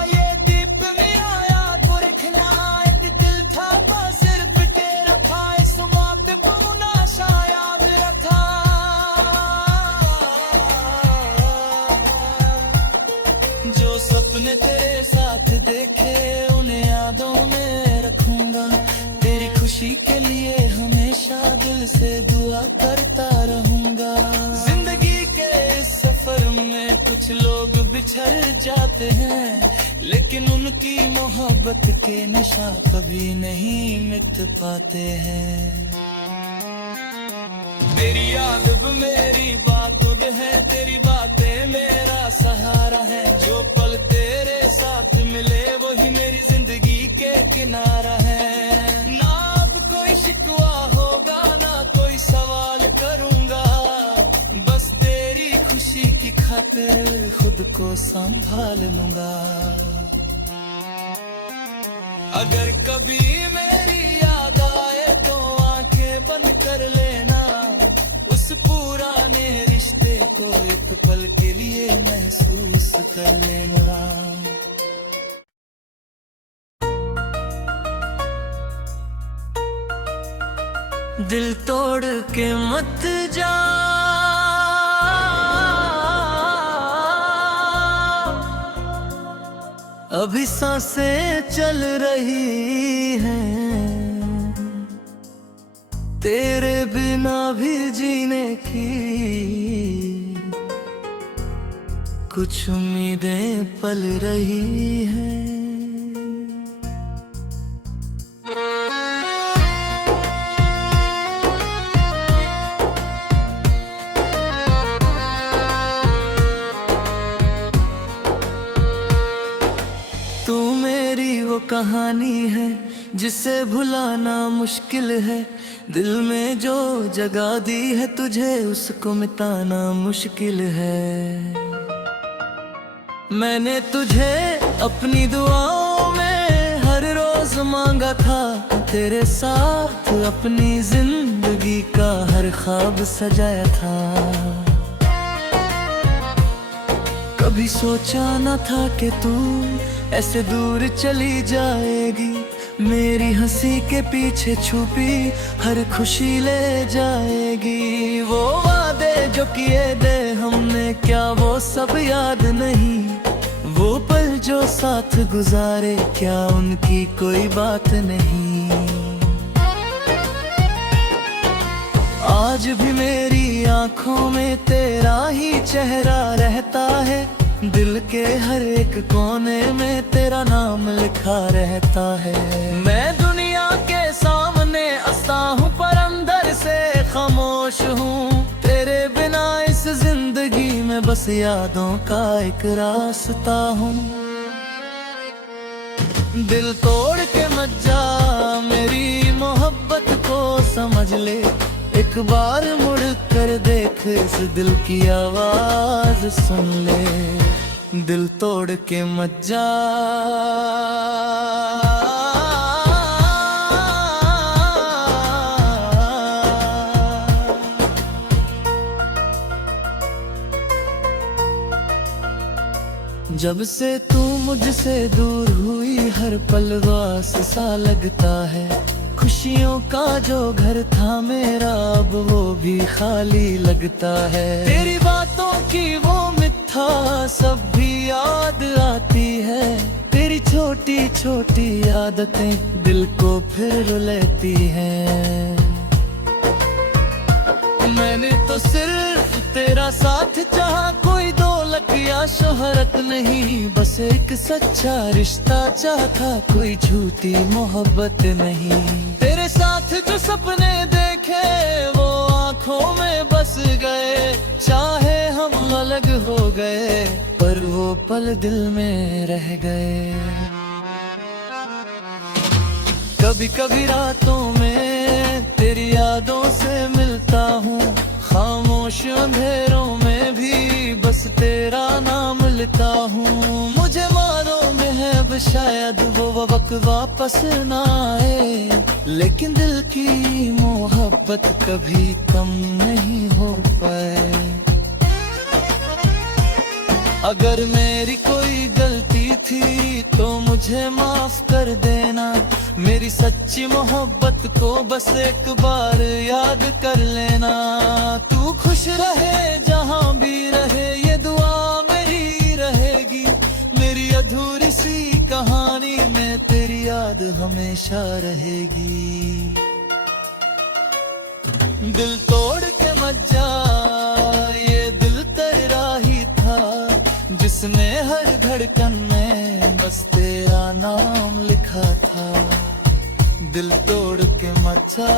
ये दीप मेरा याद को रखना। एक दिल था बस सिर्फ तेरा था, इस माँ पे पूना शायद रखा। जो सपने तेरे साथ देखे उन्हें यादों में रखूंगा। तेरी खुशी के लिए हमेशा दिल से दुआ करता रहूंगा। जिंदगी के इस सफर में कुछ लोग बिछड़ जाते हैं, लेकिन उनकी मोहब्बत के निशान कभी नहीं मिट पाते हैं। तेरी याद अब मेरी बातुद है, तेरी बातें मेरा सहारा है। जो पल तेरे साथ मिले वही मेरी जिंदगी के किनारा है। ना अब कोई शिकवा होगा, ना कोई सवाल करूंगा। बस तेरी खुशी की खातिर खुद को संभाल लूंगा। अगर कभी मेरी याद आए तो आंखें बंद कर लेना। उस पुराने रिश्ते को एक पल के लिए महसूस कर लेना। दिल तोड़ के मत जा, अभी सांसें चल रही हैं, तेरे बिना भी जीने की कुछ उम्मीदें पल रही हैं। तू मेरी वो कहानी है जिसे भुलाना मुश्किल है, दिल में जो जगह दी है तुझे उसको मिटाना मुश्किल है। मैंने तुझे अपनी दुआओं में हर रोज मांगा था, तेरे साथ अपनी जिंदगी का हर ख्वाब सजाया था। कभी सोचा न था कि तू ऐसे दूर चली जाएगी, मेरी हंसी के पीछे छुपी हर खुशी ले जाएगी। वो वादे जो किए थे हमने क्या वो सब याद नहीं, वो पल जो साथ गुजारे क्या उनकी कोई बात नहीं। आज भी मेरी आंखों में तेरा ही चेहरा रहता है, दिल के हर एक कोने में तेरा नाम लिखा रहता है। मैं दुनिया के सामने हंसता हूँ पर अंदर से खामोश हूँ, तेरे बिना इस जिंदगी में बस यादों का एक रास्ता हूँ। दिल तोड़ के मत जा, मेरी मोहब्बत को समझ ले, एक बार मुड़ कर देख इस दिल की आवाज सुन ले। दिल तोड़ के मत जा, जब से तू मुझसे दूर हुई हर पल वास सा लगता है, खुशियों का जो घर था मेरा अब वो भी खाली लगता है। तेरी बातों की वो मिठा सब भी याद आती है, तेरी छोटी छोटी आदतें दिल को फिर रुलाती हैं। मैंने तो सिर्फ तेरा साथ चाहा, कोई दौलत या शोहरत नहीं, बस एक सच्चा रिश्ता चाहता, कोई झूठी मोहब्बत नहीं। तेरे साथ जो सपने देखे वो आंखों में बस गए, चाहे हम अलग हो गए पर वो पल दिल में रह गए। कभी कभी रातों में तेरी यादों से मिलता हूँ, खामोश अंधेरों में भी बस तेरा नाम लेता हूँ। मुझे मानो में है अब शायद वो वक्त वापस ना आए, लेकिन दिल की मोहब्बत कभी कम नहीं हो पाए। अगर मेरी कोई गलती थी तो मुझे माफ कर देना, मेरी सच्ची मोहब्बत को बस एक बार याद कर लेना। तू खुश रहे जहाँ भी रहे ये दुआ मेरी रहेगी, मेरी अधूरी सी कहानी में तेरी याद हमेशा रहेगी। दिल तोड़ के मत जा, ये दिल तेरा ही था जिसने हर धड़कन में बस तेरा नाम लिखा था। दिल तोड़ के मत जा,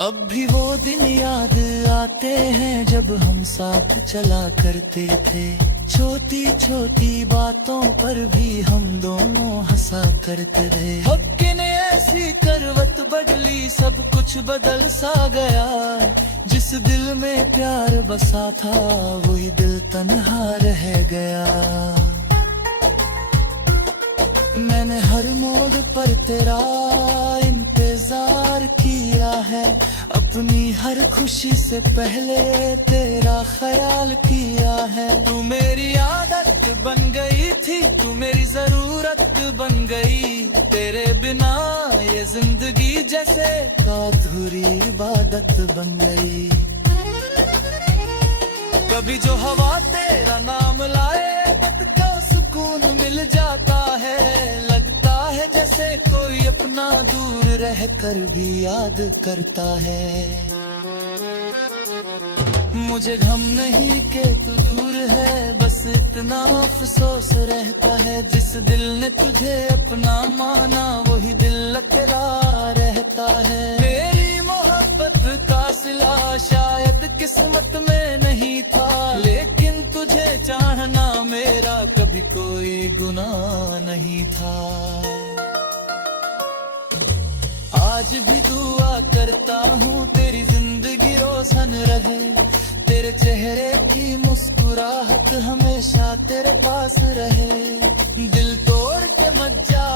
अब भी वो दिन याद आते हैं जब हम साथ चला करते थे, छोटी छोटी बातों पर भी हम दोनों हंसा करते थे। वक्त ने ऐसी करवट बदली, सब कुछ बदल सा गया, जिस दिल में प्यार बसा था वही दिल तन्हा रह गया। मैंने हर मोड़ पर तेरा इंतजार किया है, अपनी हर खुशी से पहले तेरा ख्याल किया है। तू मेरी आदत बन गई थी, तू मेरी जरूरत बन गई। तेरे बिना ये जिंदगी जैसे अधूरी इबादत बन गई। कभी जो हवा तेरा नाम लाए पत का सुकून मिल जाता है। लगता है जैसे कोई अपना दूर रह कर भी याद करता है। मुझे गम नहीं कि तू दूर है, बस इतना अफसोस रहता है। जिस दिल ने तुझे अपना माना वही दिल तेरा रहता है। मेरी मोहब्बत का सिला शायद किस्मत में नहीं था, लेकिन तुझे चाहना मेरा कभी कोई गुनाह नहीं था। आज भी दुआ करता हूँ तेरी जिंदगी रोशन रहे। तेरे चेहरे की मुस्कुराहट हमेशा तेरे पास रहे। दिल तोड़ के मत जा,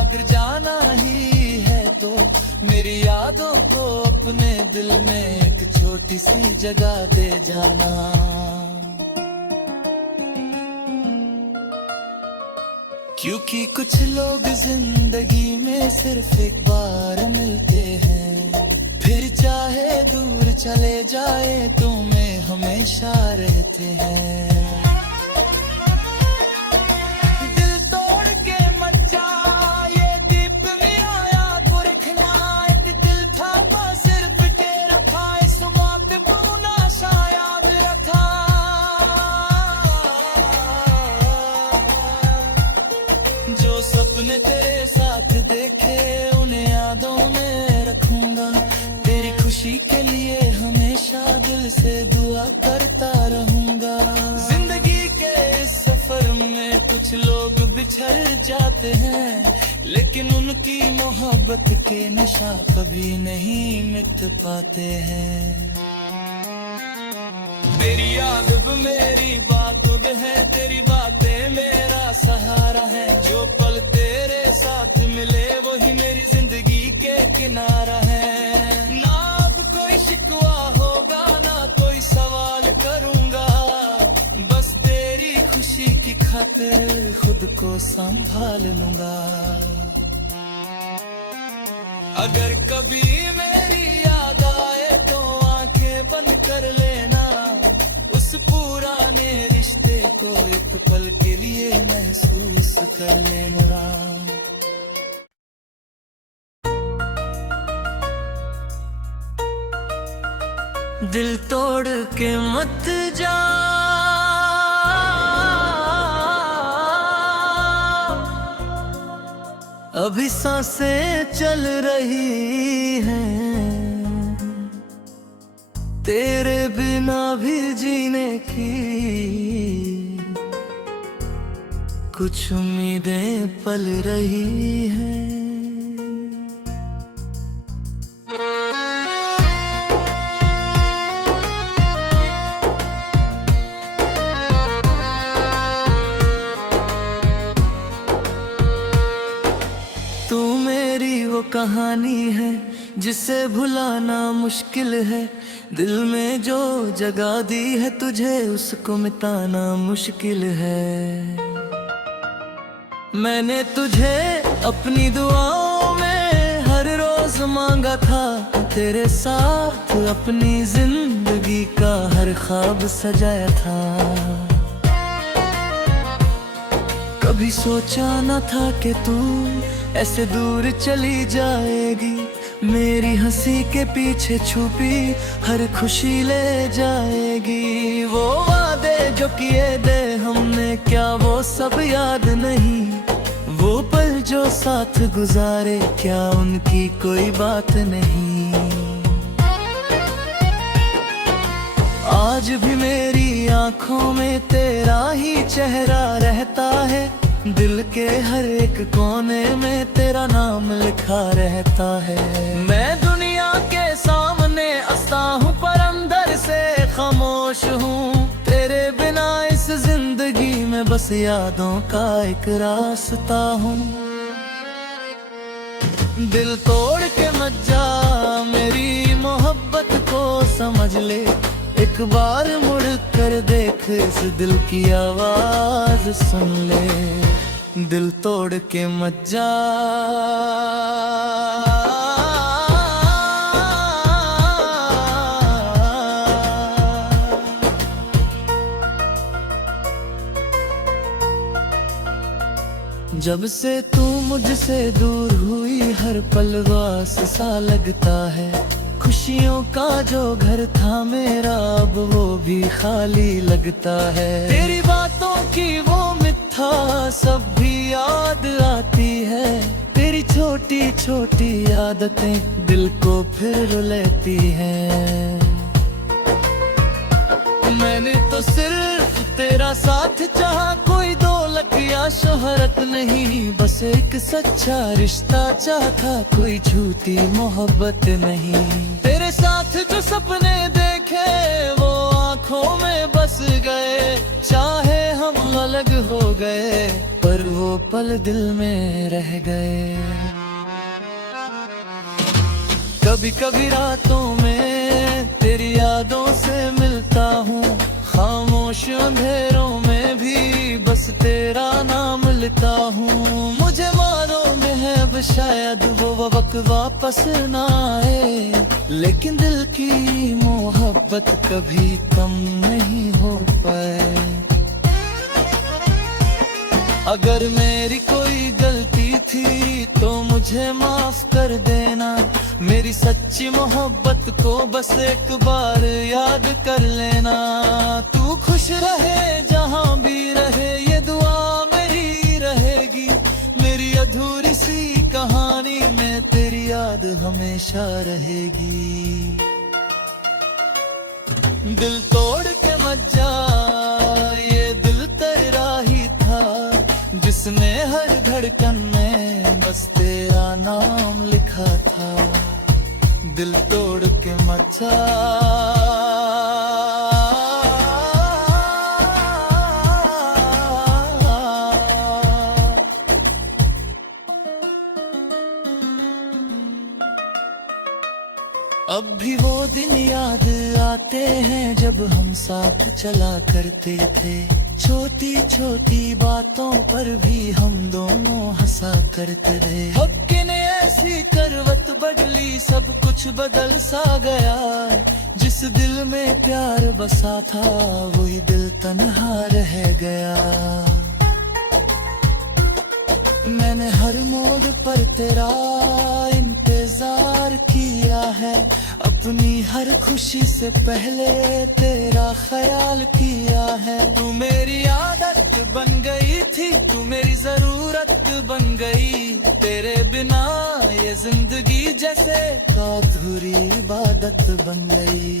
अगर जाना ही है तो मेरी यादों को अपने दिल में एक छोटी सी जगह दे जाना। क्योंकि कुछ लोग जिंदगी में सिर्फ एक बार मिलते हैं, फिर चाहे दूर चले जाए तुम्हें हमेशा रहते हैं। दिल तोड़ के मत जा, ये दीप मेरा याद को रखना। एक दिल था बस सिर्फ तेरा था, इस बात को ना शायद रखा। जो सपने तेरे साथ देखे उन्हें यादों में रखूंगा। तेरी खुशी के लिए हमेशा दिल से दुआ करता रहूंगा। जिंदगी के इस सफर में कुछ लोग बिछड़ जाते हैं, लेकिन उनकी मोहब्बत के नशा कभी नहीं मिट पाते हैं। तेरी याद मेरी बात है, तेरी बातें मेरा सहारा है। जो पल तेरे साथ मिले वही मेरी जिंदगी के किनारा है। ना अब कोई शिकवा होगा, ना कोई सवाल करूंगा। बस तेरी खुशी की खातिर खुद को संभाल लूंगा। अगर कभी मेरी याद आए तो आंखें बंद कर लेना। उस पुराने रिश्ते को एक पल के लिए महसूस कर लेना। दिल तोड़ के मत जा, अभी सांसें चल रही हैं। तेरे बिना भी जीने की कुछ उम्मीदें पल रही हैं। तू मेरी वो कहानी है जिसे भुलाना मुश्किल है। दिल में जो जगह दी है तुझे उसको मिटाना मुश्किल है। मैंने तुझे अपनी दुआओं में हर रोज मांगा था। तेरे साथ अपनी जिंदगी का हर ख्वाब सजाया था। कभी सोचा न था कि तू ऐसे दूर चली जाएगी। मेरी हंसी के पीछे छुपी हर खुशी ले जाएगी। वो वादे जो किए थे हमने क्या वो सब याद नहीं। वो पल जो साथ गुजारे क्या उनकी कोई बात नहीं। आज भी मेरी आंखों में तेरा ही चेहरा रहता है। दिल के हर एक कोने में तेरा नाम लिखा रहता है। मैं दुनिया के सामने हंसता हूँ पर अंदर से खामोश हूँ। तेरे बिना इस जिंदगी में बस यादों का एक रास्ता हूँ। दिल तोड़ के मत जा, मेरी मोहब्बत समझ ले, एक बार मुड़ कर देख, इस दिल की आवाज सुन ले, दिल तोड़ के मत जा। जब से तू मुझसे दूर हुई, हर पल वास सा लगता है। खुशियों का जो घर था मेरा, अब वो भी खाली लगता है। तेरी बातों की वो मिठा सब भी याद आती है। तेरी छोटी छोटी आदतें दिल को फिर रुलाती हैं। मैंने तो सिर्फ तेरा साथ चाहा, कोई दौलत या शोहरत नहीं, बस एक सच्चा रिश्ता चाहता, कोई झूठी मोहब्बत नहीं। तेरे साथ जो सपने देखे वो आंखों में बस गए, चाहे हम अलग हो गए पर वो पल दिल में रह गए। कभी कभी रातों में तेरी यादों से मिलता हूँ, खामोश अंधेरों में भी बस तेरा नाम लेता हूँ। मुझे मालूम है अब शायद वो वक्त वापस ना आए, लेकिन दिल की मोहब्बत कभी कम नहीं हो पाए। अगर मेरी कोई गलती थी तो मुझे माफ कर देना, मेरी सच्ची मोहब्बत को बस एक बार याद कर लेना। तू खुश रहे जहाँ भी रहे, ये दुआ मेरी रहेगी। मेरी अधूरी सी कहानी में तेरी याद हमेशा रहेगी। दिल तोड़ के मत जा, ये दिल तेरा ही था, जिसने हर धड़कन में बस तेरा नाम लिखा था। दिल तोड़ के मत जा। अब भी वो दिन याद आते हैं जब हम साथ चला करते थे। छोटी छोटी बातों पर भी हम दोनों हंसा करते थे। वक्त ने ऐसी करवट बदली, सब कुछ बदल सा गया। जिस दिल में प्यार बसा था वही दिल तन्हा रह गया। मैंने हर मोड़ पर तेरा इंतजार किया है, अपनी हर खुशी से पहले तेरा ख्याल किया है। तू मेरी आदत बन गई थी, तू मेरी जरूरत बन गई। तेरे बिना ये जिंदगी जैसे अधूरी इबादत बन गई।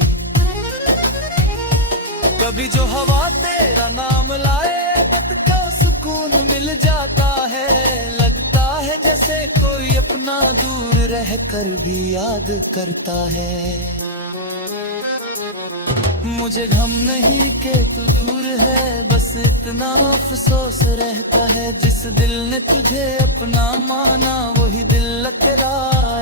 कभी जो हवा तेरा नाम लाए पत का सुकून मिल जाता है। लगता है जैसे कोई अपना दूर रह कर भी याद करता है। मुझे गम नहीं कि तू दूर है, बस इतना अफसोस रहता है। जिस दिल ने तुझे अपना माना वही दिल तेरा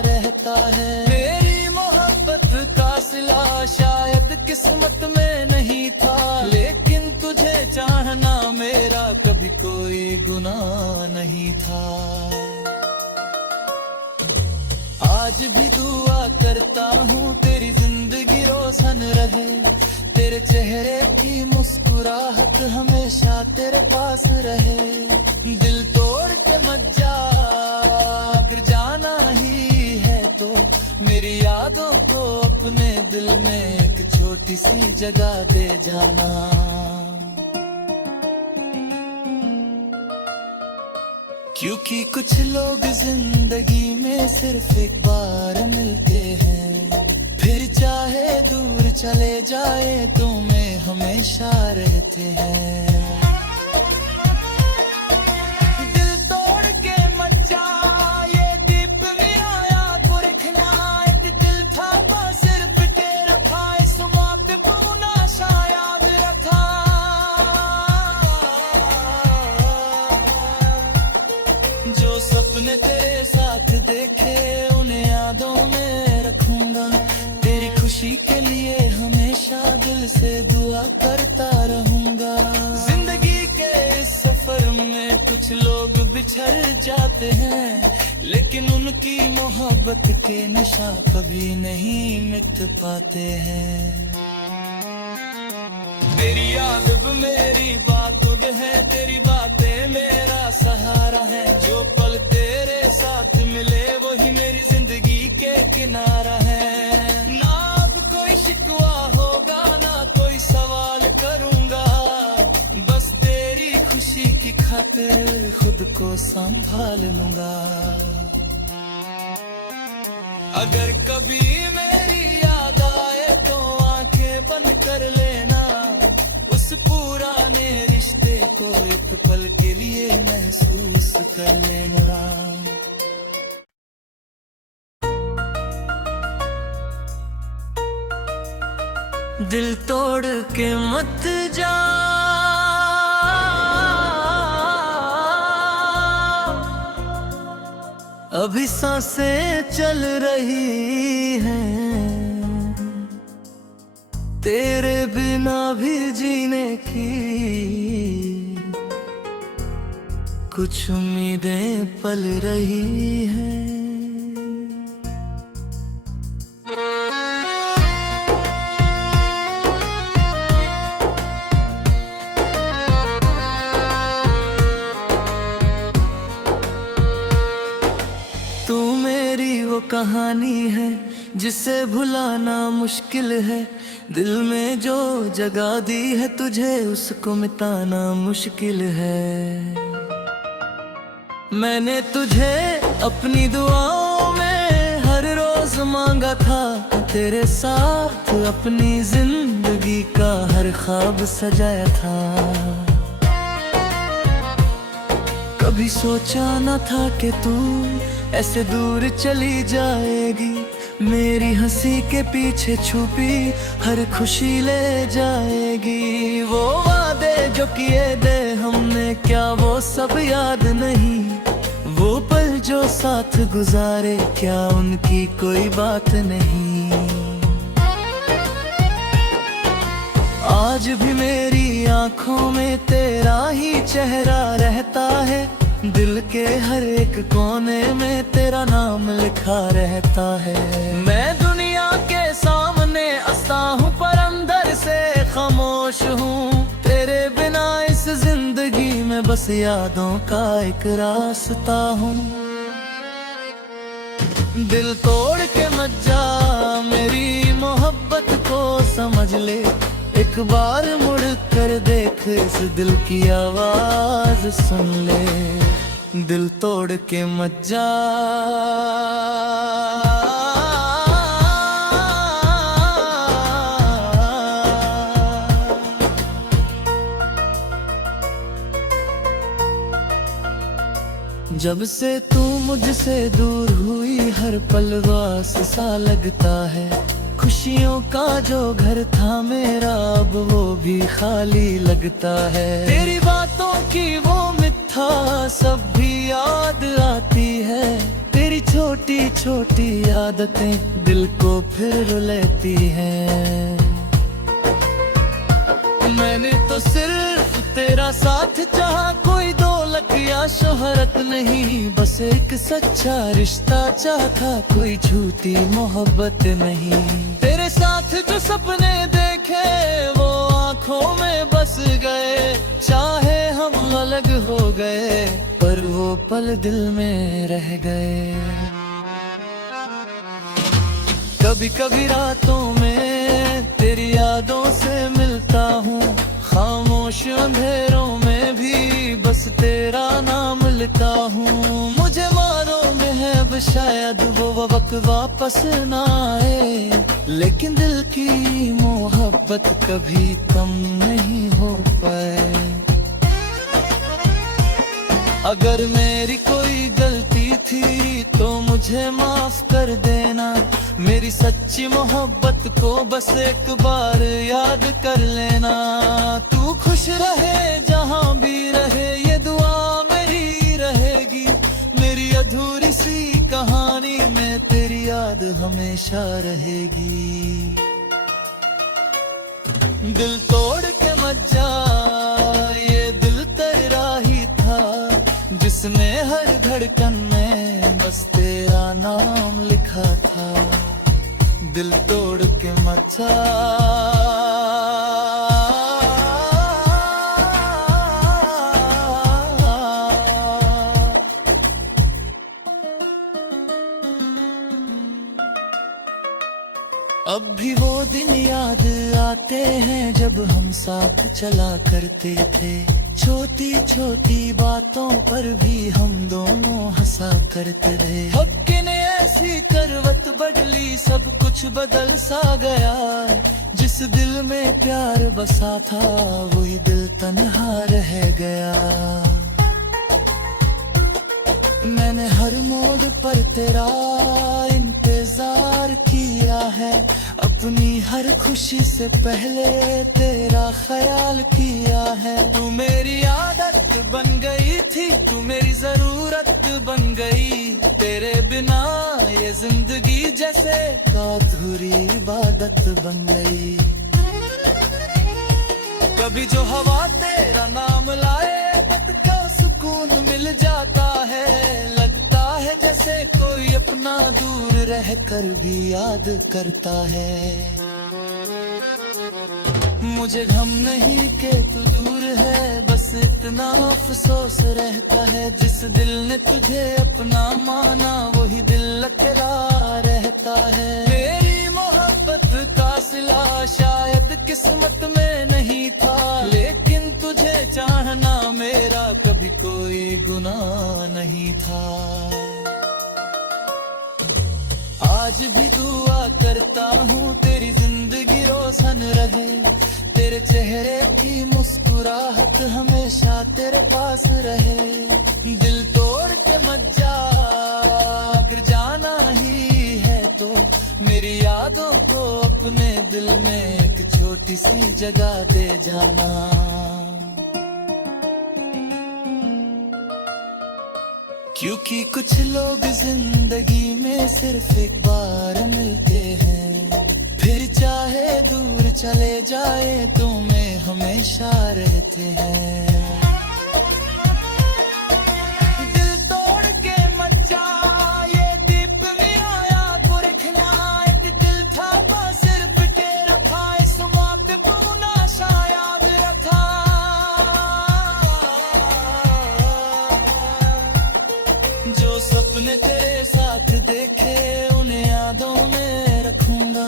रहता है। मेरी मोहब्बत का सिला शायद किस्मत में नहीं था, लेकिन तुझे चाहना मेरा कभी कोई गुनाह नहीं था। आज भी दुआ करता हूँ तेरी जिंदगी रोशन रहे, तेरे चेहरे की मुस्कुराहट हमेशा तेरे पास रहे। दिल तोड़ के मत जा, अगर जाना ही है तो मेरी यादों को अपने दिल में एक छोटी सी जगह दे जाना। क्योंकि कुछ लोग जिंदगी में सिर्फ एक बार मिलते हैं, फिर चाहे दूर चले जाए तो में हमेशा रहते हैं। दिल तोड़ के मत जा, ये दीप मेरा याद को रखना। एक दिल था बस सिर्फ के रखा, इस माँ पे पूना शायद रखा। जो सपने तेरे साथ देखे उन्हें यादों में रखूंगा। तेरी खुशी के लिए तुझसे दुआ करता रहूंगा। जिंदगी के इस सफर में कुछ लोग बिछड़ जाते हैं, लेकिन उनकी मोहब्बत के नशा कभी नहीं मिट पाते हैं। तेरी याद अब मेरी बातुद है, तेरी बातें मेरा सहारा है। जो पल तेरे साथ मिले वही मेरी जिंदगी के किनारा है। ना अब कोई शिकवा होगा, ना कोई सवाल करूंगा, बस तेरी खुशी की खातिर खुद को संभाल लूंगा। अगर कभी मेरी याद आए तो आंखें बंद कर लेना, उस पुराने रिश्ते को एक पल के लिए महसूस कर लेना। दिल तोड़ के मत जा, अभी सांसें चल रही हैं, तेरे बिना भी जीने की कुछ उम्मीदें पल रही हैं। तू मेरी वो कहानी है जिसे भुलाना मुश्किल है, दिल में जो जगह दी है तुझे उसको मिटाना मुश्किल है। मैंने तुझे अपनी दुआओं में हर रोज मांगा था, तेरे साथ अपनी जिंदगी का हर ख्वाब सजाया था। कभी सोचा न था कि तू ऐसे दूर चली जाएगी, मेरी हंसी के पीछे छुपी हर खुशी ले जाएगी। वो वादे जो किए थे हमने क्या वो सब याद नहीं, वो पल जो साथ गुजारे क्या उनकी कोई बात नहीं। आज भी मेरी आंखों में तेरा ही चेहरा रहता है, दिल के हर एक कोने में तेरा नाम लिखा रहता है। मैं दुनिया के सामने हंसता हूँ पर अंदर से खामोश हूँ, तेरे बिना इस जिंदगी में बस यादों का एक रास्ता हूँ। दिल तोड़ के मत जा, मेरी मोहब्बत को समझ ले, एक बार मुड़ कर देख इस दिल की आवाज सुन ले। दिल तोड़ के मत जा, जब से तू मुझसे दूर हुई हर पल वास सा लगता है। खुशियों का जो घर था मेरा अब वो भी खाली लगता है। तेरी बातों की वो मिठा सब भी याद आती है, तेरी छोटी छोटी आदतें दिल को फिर रुलाती हैं। मैंने तो सिर्फ तेरा साथ चाहा, कोई दौलत या शोहरत नहीं, बस एक सच्चा रिश्ता चाहता, कोई झूठी मोहब्बत नहीं। तेरे साथ जो सपने देखे वो आंखों में बस गए, चाहे हम अलग हो गए पर वो पल दिल में रह गए। कभी कभी रातों में तेरी यादों से मिलता हूँ, खामोश अंधेरों में भी बस तेरा नाम लेता हूँ। मुझे मालूम है अब शायद वो वक्त वापस ना आए, लेकिन दिल की मोहब्बत कभी कम नहीं हो पाए। अगर मेरी कोई गलती थी तो मुझे माफ कर देना, मेरी सच्ची मोहब्बत को बस एक बार याद कर लेना। तू खुश रहे जहाँ भी रहे ये दुआ मेरी रहेगी, मेरी अधूरी सी कहानी में तेरी याद हमेशा रहेगी। दिल तोड़ के मत जा, ये दिल तेरा ही था, जिसने हर धड़कन में बस तेरा नाम लिखा था। दिल तोड़ के मत जा। अब भी वो दिन याद आते हैं जब हम साथ चला करते थे, छोटी छोटी बातों पर भी हम दोनों हंसा करते थे। वक्त ने ऐसी करवट बदली, सब कुछ बदल सा गया, जिस दिल में प्यार बसा था वही दिल तन्हा रह गया। मैंने हर मोड़ पर तेरा इंतजार किया है, अपनी हर खुशी से पहले तेरा ख्याल किया है। तू मेरी आदत बन गई थी, तू मेरी जरूरत बन गई, तेरे बिना ये जिंदगी जैसे अधूरी इबादत बन गई। कभी जो हवा तेरा नाम लाए पत का सुकून मिल जाता है, लगता है जैसे कोई अपना दूर रह कर भी याद करता है। मुझे गम नहीं कि तू दूर है, बस इतना अफसोस रहता है, जिस दिल ने तुझे अपना माना वही दिल अकेला रहता है। मेरी मोहब्बत का सिला शायद किस्मत में नहीं था, लेकिन तुझे चाहना मेरा कभी कोई गुनाह नहीं था। आज भी दुआ करता हूँ तेरी जिंदगी रोशन रहे, तेरे चेहरे की मुस्कुराहट हमेशा तेरे पास रहे। दिल तोड़ के मत जा, अगर जाना ही है तो मेरी यादों को अपने दिल में एक छोटी सी जगह दे जाना। क्योंकि कुछ लोग जिंदगी में सिर्फ एक बार मिलते हैं, फिर चाहे दूर चले जाए तो में हमेशा रहते हैं। दिल तोड़ के मत जा, ये दीप मेरा याद को रखना, एक दिल था बस सिर्फ तेरा था, इस वहाँ पे पूना शायद रखा। जो सपने तेरे साथ देखे उन्हें यादों में रखूंगा,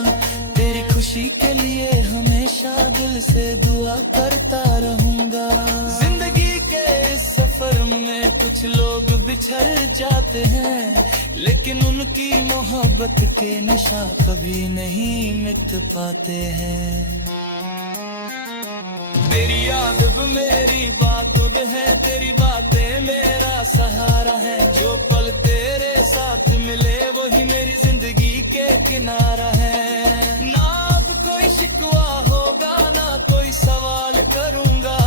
तेरी खुशी के लिए हमेशा दिल से दुआ करता रहूंगा। जिंदगी के इस सफर में कुछ लोग बिछड़ जाते हैं, लेकिन उनकी मोहब्बत के नशा कभी नहीं मिट पाते हैं। तेरी याद अब मेरी बात है, तेरी बातें मेरा सहारा है, जो पल तेरे साथ मिले वही मेरी जिंदगी के किनारा है। ना अब कोई शिकवा होगा, ना कोई सवाल करूंगा,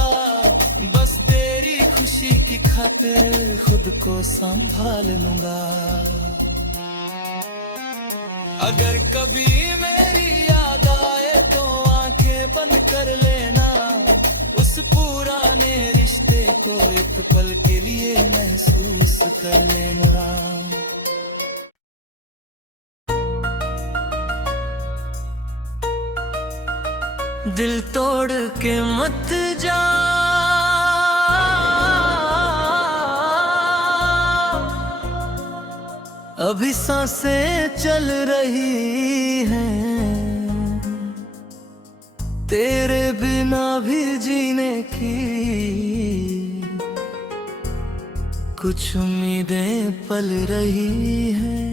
बस तेरी खुशी की खातिर खुद को संभाल लूंगा। अगर कभी मेरी याद आए तो आंखें बंद कर लेना, उस पुराने रिश्ते को एक पल के लिए महसूस कर लेना। दिल तोड़ के मत जा, अभी सांसें चल रही हैं, तेरे बिना भी जीने की कुछ उम्मीदें पल रही हैं।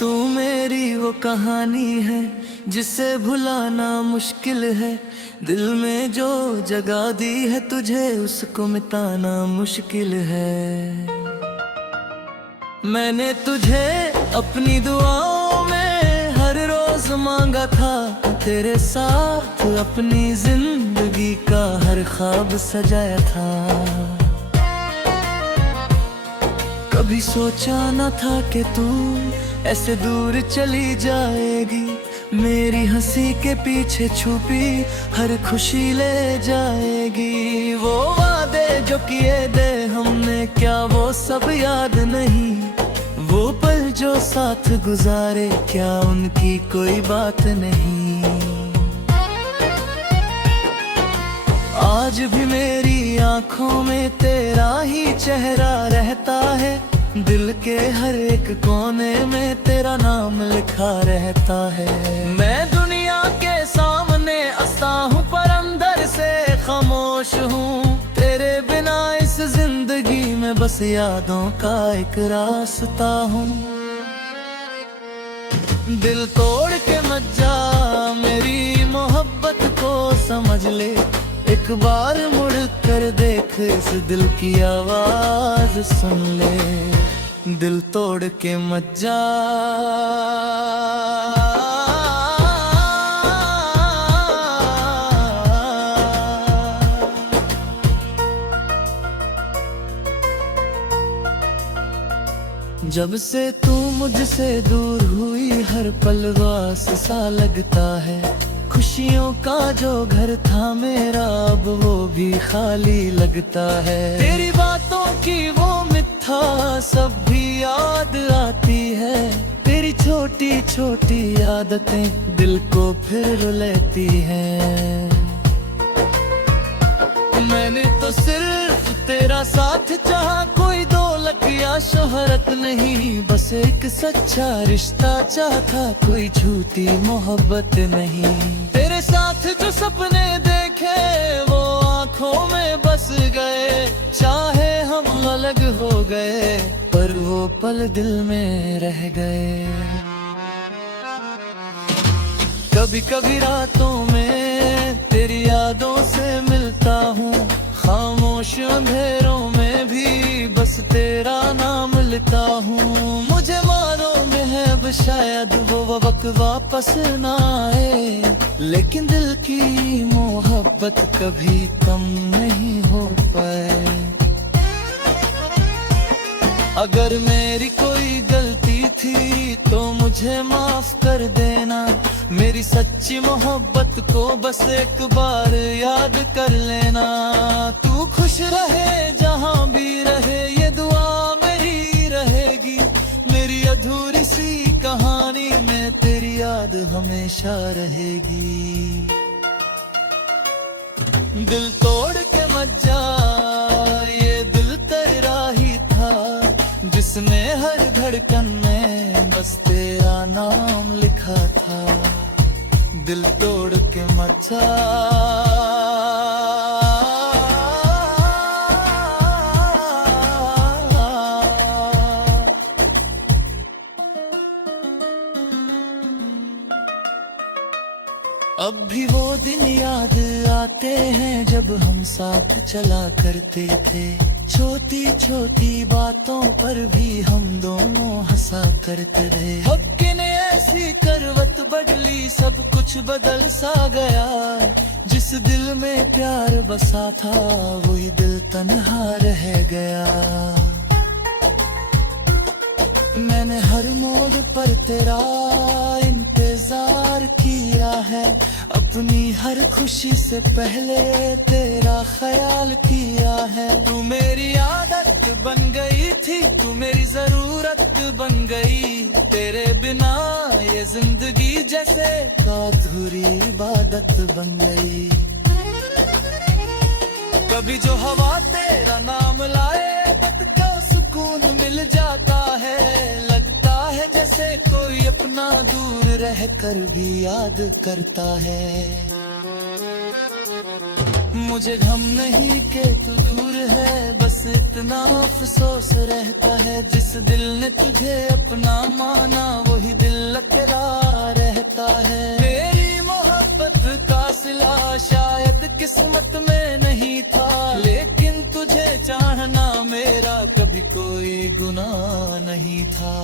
तू मेरी वो कहानी है जिसे भुलाना मुश्किल है, दिल में जो जगह दी है तुझे उसको मिटाना मुश्किल है। मैंने तुझे अपनी दुआओं में हर रोज मांगा था, तेरे साथ अपनी जिंदगी जिंदगी का हर ख्वाब सजाया था। कभी सोचा न था कि तू ऐसे दूर चली जाएगी, मेरी हंसी के पीछे छुपी हर खुशी ले जाएगी। वो वादे जो किए थे हमने, क्या वो सब याद नहीं? वो पल जो साथ गुजारे, क्या उनकी कोई बात नहीं? आज भी मेरी आंखों में तेरा ही चेहरा रहता है, दिल के हर एक कोने में तेरा नाम लिखा रहता है। मैं दुनिया के सामने हंसता हूँ पर अंदर से खामोश हूँ, तेरे बिना इस जिंदगी में बस यादों का एक रास्ता हूँ। दिल तोड़ के मत जा, मेरी मोहब्बत को समझ ले, एक बार मुड़ कर देख, इस दिल की आवाज सुन ले। दिल तोड़ के मत जा, जब से तू मुझसे दूर हुई हर पल वास सा लगता है। खुशियों का जो घर था मेरा, अब वो भी खाली लगता है। तेरी बातों की वो मिठा सब भी याद आती है, तेरी छोटी छोटी आदतें दिल को फिर रुलाती हैं। मैंने तो सिर्फ तेरा साथ चाहा, कोई दौलत या शोहरत नहीं, बस एक सच्चा रिश्ता चाहता, कोई झूठी मोहब्बत नहीं। तेरे साथ जो सपने देखे वो आंखों में बस गए, चाहे हम अलग हो गए पर वो पल दिल में रह गए। कभी कभी रातों में तेरी यादों से मिलता हूँ, खामोश अंधेरों में भी बस तेरा नाम लेता हूँ। मुझे मालूम है अब शायद वो वक्त वापस ना आए, लेकिन दिल की मोहब्बत कभी कम नहीं हो पाए। अगर मेरी कोई गलती थी तो मुझे माफ कर देना, मेरी सच्ची मोहब्बत को बस एक बार याद कर लेना। तू खुश रहे जहाँ भी रहे, ये दुआ मेरी रहेगी, मेरी अधूरी सी कहानी में तेरी याद हमेशा रहेगी। दिल तोड़ के मत जा, ये दिल तेरा ही था, जिसने हर धड़कन में बस तेरा नाम लिखा था। दिल तोड़ के मत जा, अब भी वो दिन याद आते हैं जब हम साथ चला करते थे। छोटी छोटी बातों पर भी हम दोनों हंसा करते रहे। वक्त ने ऐसी करवट बदली, सब कुछ बदल सा गया। जिस दिल में प्यार बसा था वही दिल तन्हा रह गया। मैंने हर मोड़ पर तेरा इंतजार किया है, अपनी हर खुशी से पहले तेरा ख्याल किया है। तू मेरी आदत बन गई थी, तू मेरी जरूरत बन गई। तेरे बिना ये जिंदगी जैसे अधूरी इबादत बन गई। कभी जो हवा तेरा नाम लाए पत क्या सुकून मिल जाता है। लगता है जैसे कोई अपना दूर रह कर भी याद करता है। मुझे गम नहीं कि तू दूर है, बस इतना अफसोस रहता है। जिस दिल ने तुझे अपना माना वही दिल अकेला रहता है। मेरी मोहब्बत का सिला शायद किस्मत में नहीं था, लेकिन तुझे चाहना मेरा कभी कोई गुनाह नहीं था।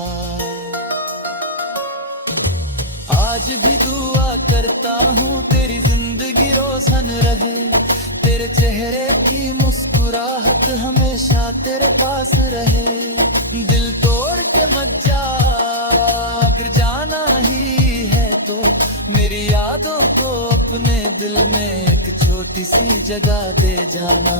आज भी दुआ करता हूँ तेरी जिंदगी रोशन रहे, तेरे चेहरे की मुस्कुराहट हमेशा तेरे पास रहे। दिल तोड़ के मत जा, अगर जाना ही है तो मेरी यादों को अपने दिल में एक छोटी सी जगह दे जाना।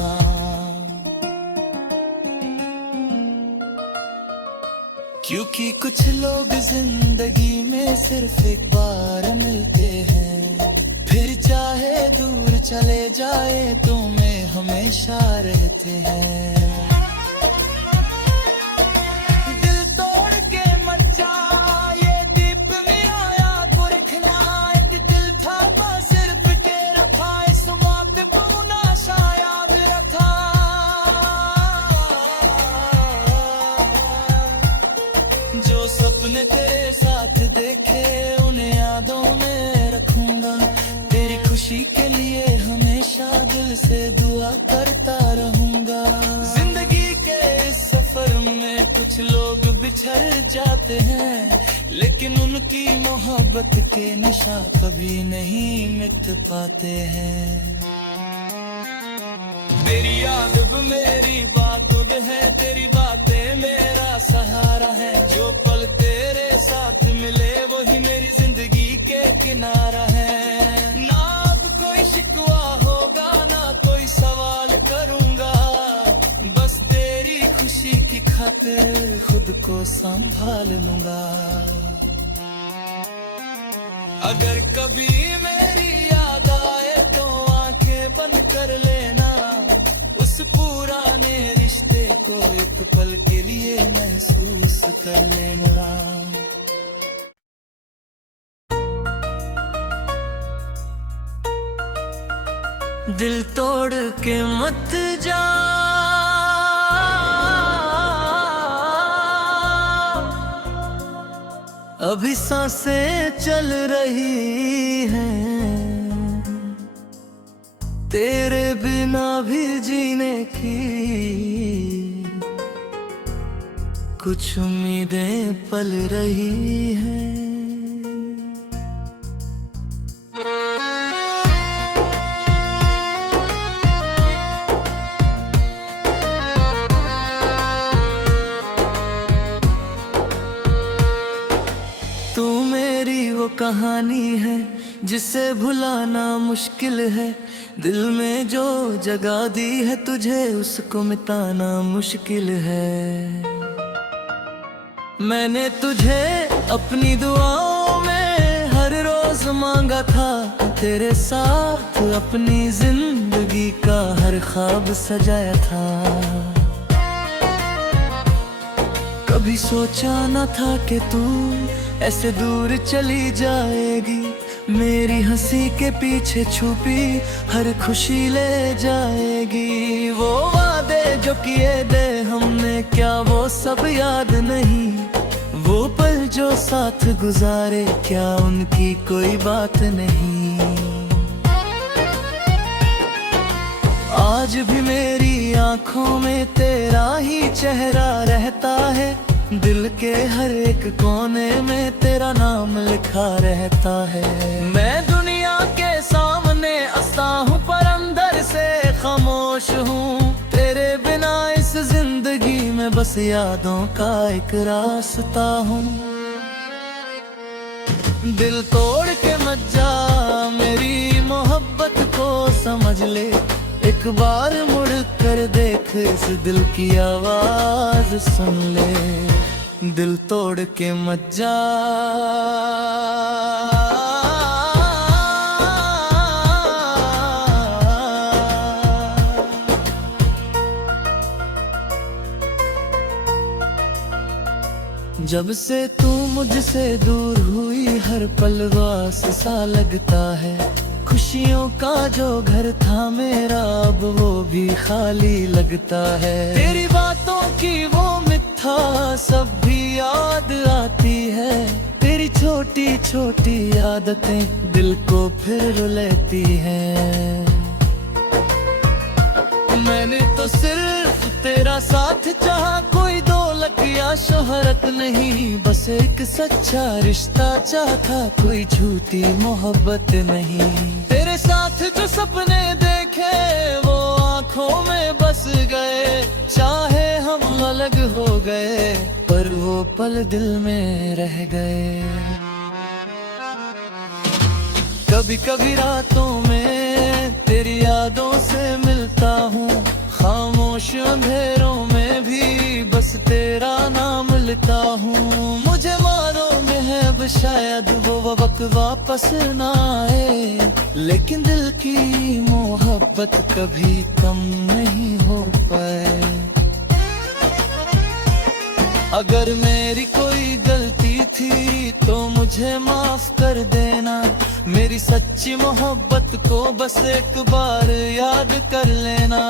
क्योंकि कुछ लोग जिंदगी में सिर्फ एक बार मिलते हैं, फिर चाहे दूर चले जाए तो में हमेशा रहते हैं। दिल तोड़ के मत जा, ये दीप मेरा याद को रखना, एक दिल था बस सिर्फ के रखा, इस बात को ना शायद रखा। जो सपने तेरे साथ देखे उन्हें यादों में रखूंगा, तेरी खुशी के लिए हमेशा दिल से दुआ करता रहूंगा। जिंदगी के इस सफर में कुछ लोग बिछड़ जाते हैं, लेकिन उनकी मोहब्बत के निशान कभी नहीं मिट पाते हैं। तेरी याद अब मेरी बातुन है, तेरी बातें मेरा सहारा है, जो पल तेरे साथ मिले वही मेरी जिंदगी के किनारा है। ना अब कोई शिकवा होगा, ना कोई सवाल करूंगा, बस तेरी खुशी की खातिर खुद को संभाल लूंगा। अगर कभी मेरी याद आए तो आंखें बंद कर लेना, उस पुराने रिश्ते को एक पल के लिए महसूस कर लेना। दिल तोड़ के मत जा, अभी सांसें चल रही हैं, तेरे बिना भी जीने की कुछ उम्मीदें पल रही हैं। तू मेरी वो कहानी है जिसे भुलाना मुश्किल है, दिल में जो जगह दी है तुझे उसको मिटाना मुश्किल है। मैंने तुझे अपनी दुआओं में हर रोज मांगा था, तेरे साथ अपनी जिंदगी का हर ख्वाब सजाया था। कभी सोचा न था कि तू ऐसे दूर चली जाएगी, मेरी हंसी के पीछे छुपी हर खुशी ले जाएगी। वो वादे जो किए थे हमने क्या वो सब याद नहीं, वो पल जो साथ गुजारे क्या उनकी कोई बात नहीं। आज भी मेरी आंखों में तेरा ही चेहरा रहता है, दिल के हर एक कोने में तेरा नाम लिखा रहता है। मैं दुनिया के सामने हंसता हूँ पर अंदर से खामोश हूँ, तेरे बिना इस जिंदगी में बस यादों का एक रास्ता हूँ। दिल तोड़ के मत जा, मेरी मोहब्बत को समझ ले, एक बार मुड़ कर देख इस दिल की आवाज सुन ले। दिल तोड़ के मत जा, जब से तू मुझसे दूर हुई हर पल वास सा लगता है, खुशियों का जो घर था मेरा अब वो भी खाली लगता है। तेरी बातों की वो मिठा सब भी याद आती है, तेरी छोटी छोटी आदतें दिल को फिर रुलाती हैं। मैंने तो सिर्फ तेरा साथ चाहा, कोई दौलत या शोहरत नहीं, बस एक सच्चा रिश्ता चाहता, कोई झूठी मोहब्बत नहीं। तेरे साथ जो सपने देखे वो आंखों में बस गए, चाहे हम अलग हो गए पर वो पल दिल में रह गए। कभी कभी रातों में तेरी यादों से मिलता हूँ, खामोश अंधेरों में भी बस तेरा नाम लेता हूँ। मुझे मालूम है अब शायद वो वक्त वापस ना आए, लेकिन दिल की मोहब्बत कभी कम नहीं हो पाए। अगर मेरी कोई गलती थी तो मुझे माफ कर देना, मेरी सच्ची मोहब्बत को बस एक बार याद कर लेना।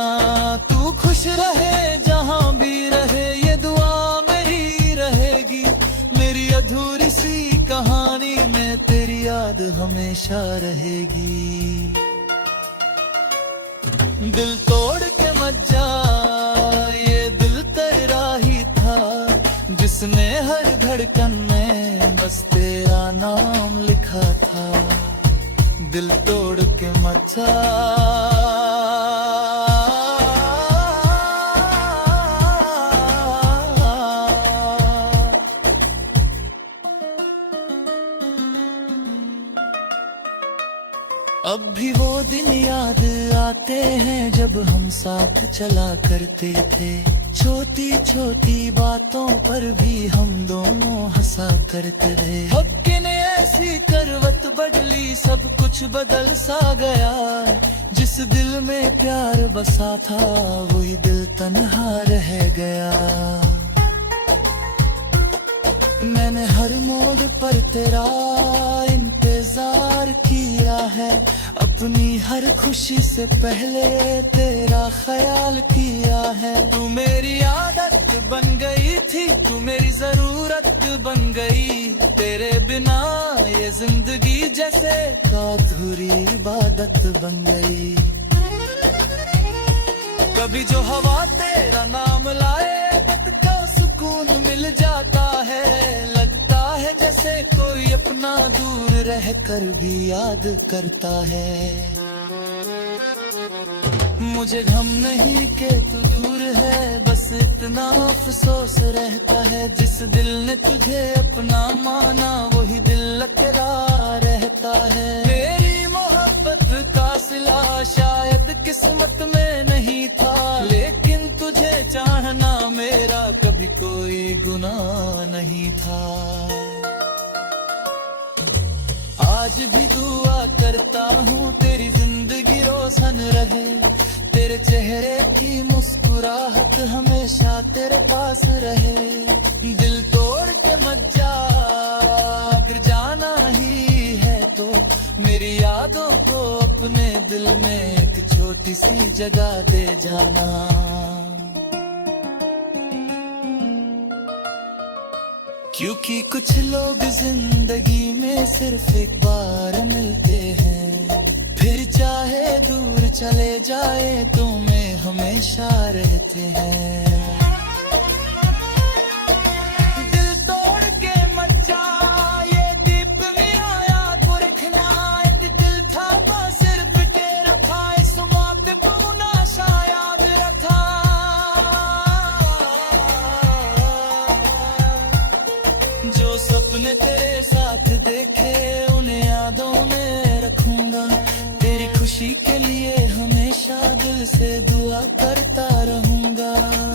तू खुश रहे जहाँ भी रहे, ये दुआ मेरी रहेगी, मेरी अधूरी सी कहानी में तेरी याद हमेशा रहेगी। दिल तोड़ के मत जा, ये दिल तेरा ही था, जिसने हर धड़कन में बस तेरा नाम लिखा था। दिल तोड़ के मत जा, अब भी वो दिन याद आते हैं जब हम साथ चला करते थे, छोटी छोटी बातों पर भी हम दोनों हंसा करते थे। अब किने ऐसी करवट बदली, सब कुछ बदल सा गया, जिस दिल में प्यार बसा था वही दिल तन्हा रह गया। मैंने हर मोड़ पर तेरा इंतजार किया है, अपनी हर खुशी से पहले तेरा ख्याल किया है। तू मेरी आदत बन गई थी, तू मेरी जरूरत बन गई, तेरे बिना ये जिंदगी जैसे अधूरी इबादत बन गई। कभी जो हवा तेरा नाम लाए वक्त का सुकून मिल जाता है, लगता है जैसे कोई अपना दूर रह कर भी याद करता है। मुझे गम नहीं कि तू दूर है, बस इतना अफसोस रहता है, जिस दिल ने तुझे अपना माना वही दिल अकेला रहता है। मेरी मोहब्बत का सिला शायद किस्मत में नहीं था, लेकिन तुझे चाहना मेरा कभी कोई गुनाह नहीं था। आज भी दुआ करता हूँ तेरी जिंदगी रोशन रहे, तेरे चेहरे की मुस्कुराहट हमेशा तेरे पास रहे। दिल तोड़ के मत जा, अगर जाना ही है तो मेरी यादों को अपने दिल में एक छोटी सी जगह दे जाना। क्योंकि कुछ लोग जिंदगी में सिर्फ एक बार मिलते हैं, फिर चाहे दूर चले जाए तुम्हें हमेशा रहते हैं। दिल तोड़ के मत जा, ये दीप मेरा याद को रखना, दिल था बस सिर्फ तेरा था, इस बात को ना शायद रखा। जो सपने तेरे साथ देखे उन्हें यादों में रखूंगा, तेरी खुशी के लिए हमेशा दिल से दुआ करता रहूंगा।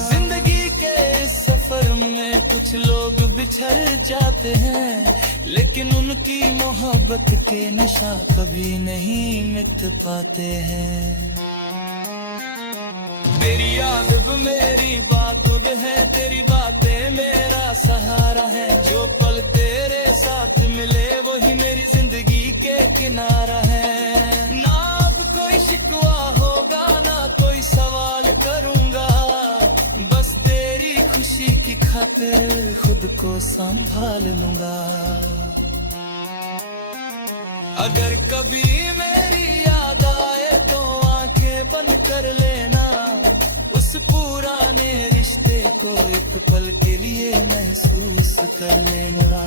जिंदगी के इस सफर में कुछ लोग बिछड़ जाते हैं, लेकिन उनकी मोहब्बत के निशान कभी नहीं मिट पाते हैं। तेरी याद मेरी बात है, तेरी बातें मेरा सहारा है, जो पल तेरे साथ मिले वही मेरी जिंदगी के किनारा है। ना अब कोई शिकवा होगा, ना कोई सवाल करूंगा, बस तेरी खुशी की खातिर खुद को संभाल लूंगा। अगर कभी मेरी याद आए तो आंखें बंद कर लेना, उस पुराने कर लेना।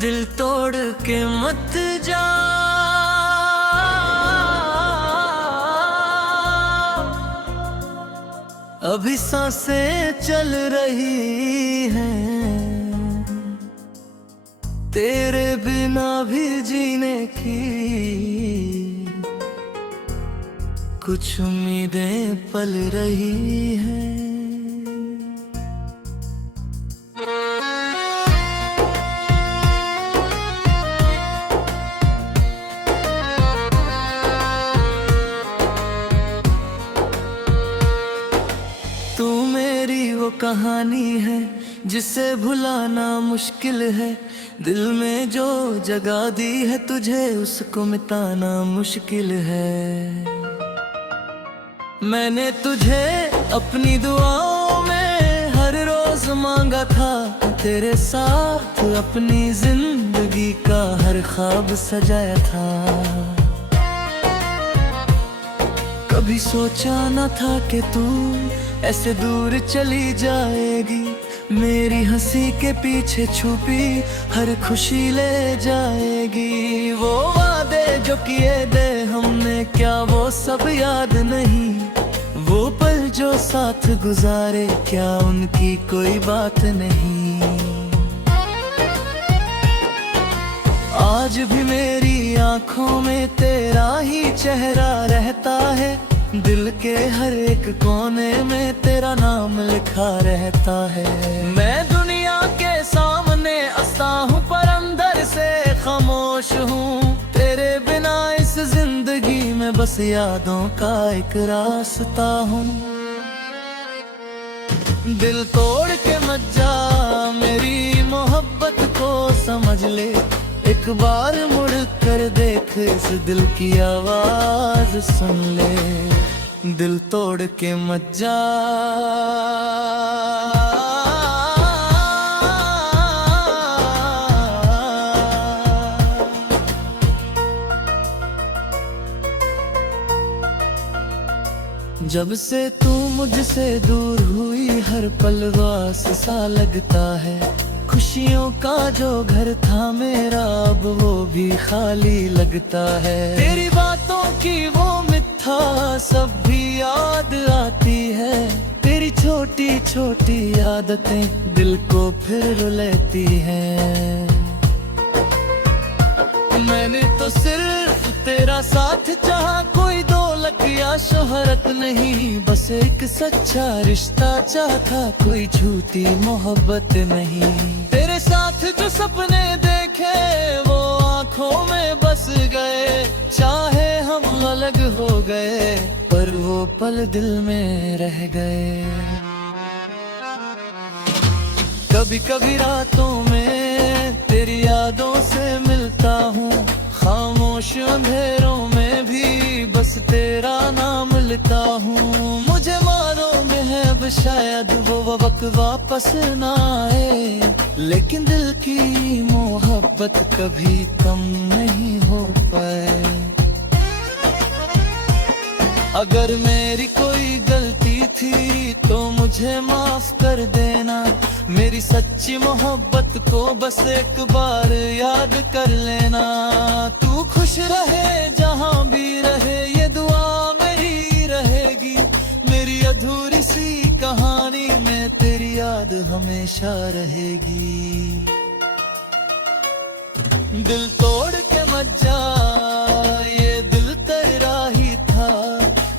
दिल तोड़ के मत जा, अभी सांसें चल रही हैं, तेरे बिना भी जीने की कुछ उम्मीदें पल रही हैं। तू मेरी वो कहानी है जिसे भुलाना मुश्किल है, दिल में जो जगह दी है तुझे उसको मिटाना मुश्किल है। मैंने तुझे अपनी दुआओं में हर रोज मांगा था, तेरे साथ अपनी जिंदगी का हर ख्वाब सजाया था। कभी सोचा न था कि तू ऐसे दूर चली जाएगी, मेरी हंसी के पीछे छुपी हर खुशी ले जाएगी। वो वादे जो किए थे हमने क्या वो सब याद नहीं, वो पल जो साथ गुजारे क्या उनकी कोई बात नहीं। आज भी मेरी आंखों में तेरा ही चेहरा रहता है, दिल के हर एक कोने में तेरा नाम लिखा रहता है। मैं दुनिया के सामने हंसता हूँ पर अंदर से खामोश हूँ, तेरे बिना इस जिंदगी में बस यादों का एक रास्ता हूँ। दिल तोड़ के मत जा, मेरी मोहब्बत को समझ ले, एक बार मुड़ कर देख इस दिल की आवाज सुन ले। दिल तोड़ के मत जा, जब से तू मुझसे दूर हुई हर पल वास सा लगता है, खुशियों का जो घर था मेरा अब वो भी खाली लगता है। तेरी बातों की वो मिठा सब भी याद आती है, तेरी छोटी छोटी आदतें दिल को फिर रुलाती हैं। मैंने तो सिर्फ तेरा साथ चाहा, कोई दौलत या शोहरत नहीं, बस एक सच्चा रिश्ता चाहता, कोई झूठी मोहब्बत नहीं। तेरे साथ जो सपने देखे वो आंखों में बस गए, चाहे हम अलग हो गए पर वो पल दिल में रह गए। कभी कभी रातों में तेरी यादों से मिलता हूँ, खामोश अंधेरों में भी बस तेरा नाम लेता हूँ। मुझे मालूम है अब शायद वो वक्त वापस ना आए, लेकिन दिल की मोहब्बत कभी कम नहीं हो पाए। अगर मेरी कोई गलती थी तो मुझे माफ कर देना, मेरी सच्ची मोहब्बत को बस एक बार याद कर लेना। तू खुश रहे जहाँ भी रहे ये दुआ मेरी रहेगी, मेरी अधूरी सी कहानी में तेरी याद हमेशा रहेगी। दिल तोड़ के मत जा, ये दिल तेरा ही था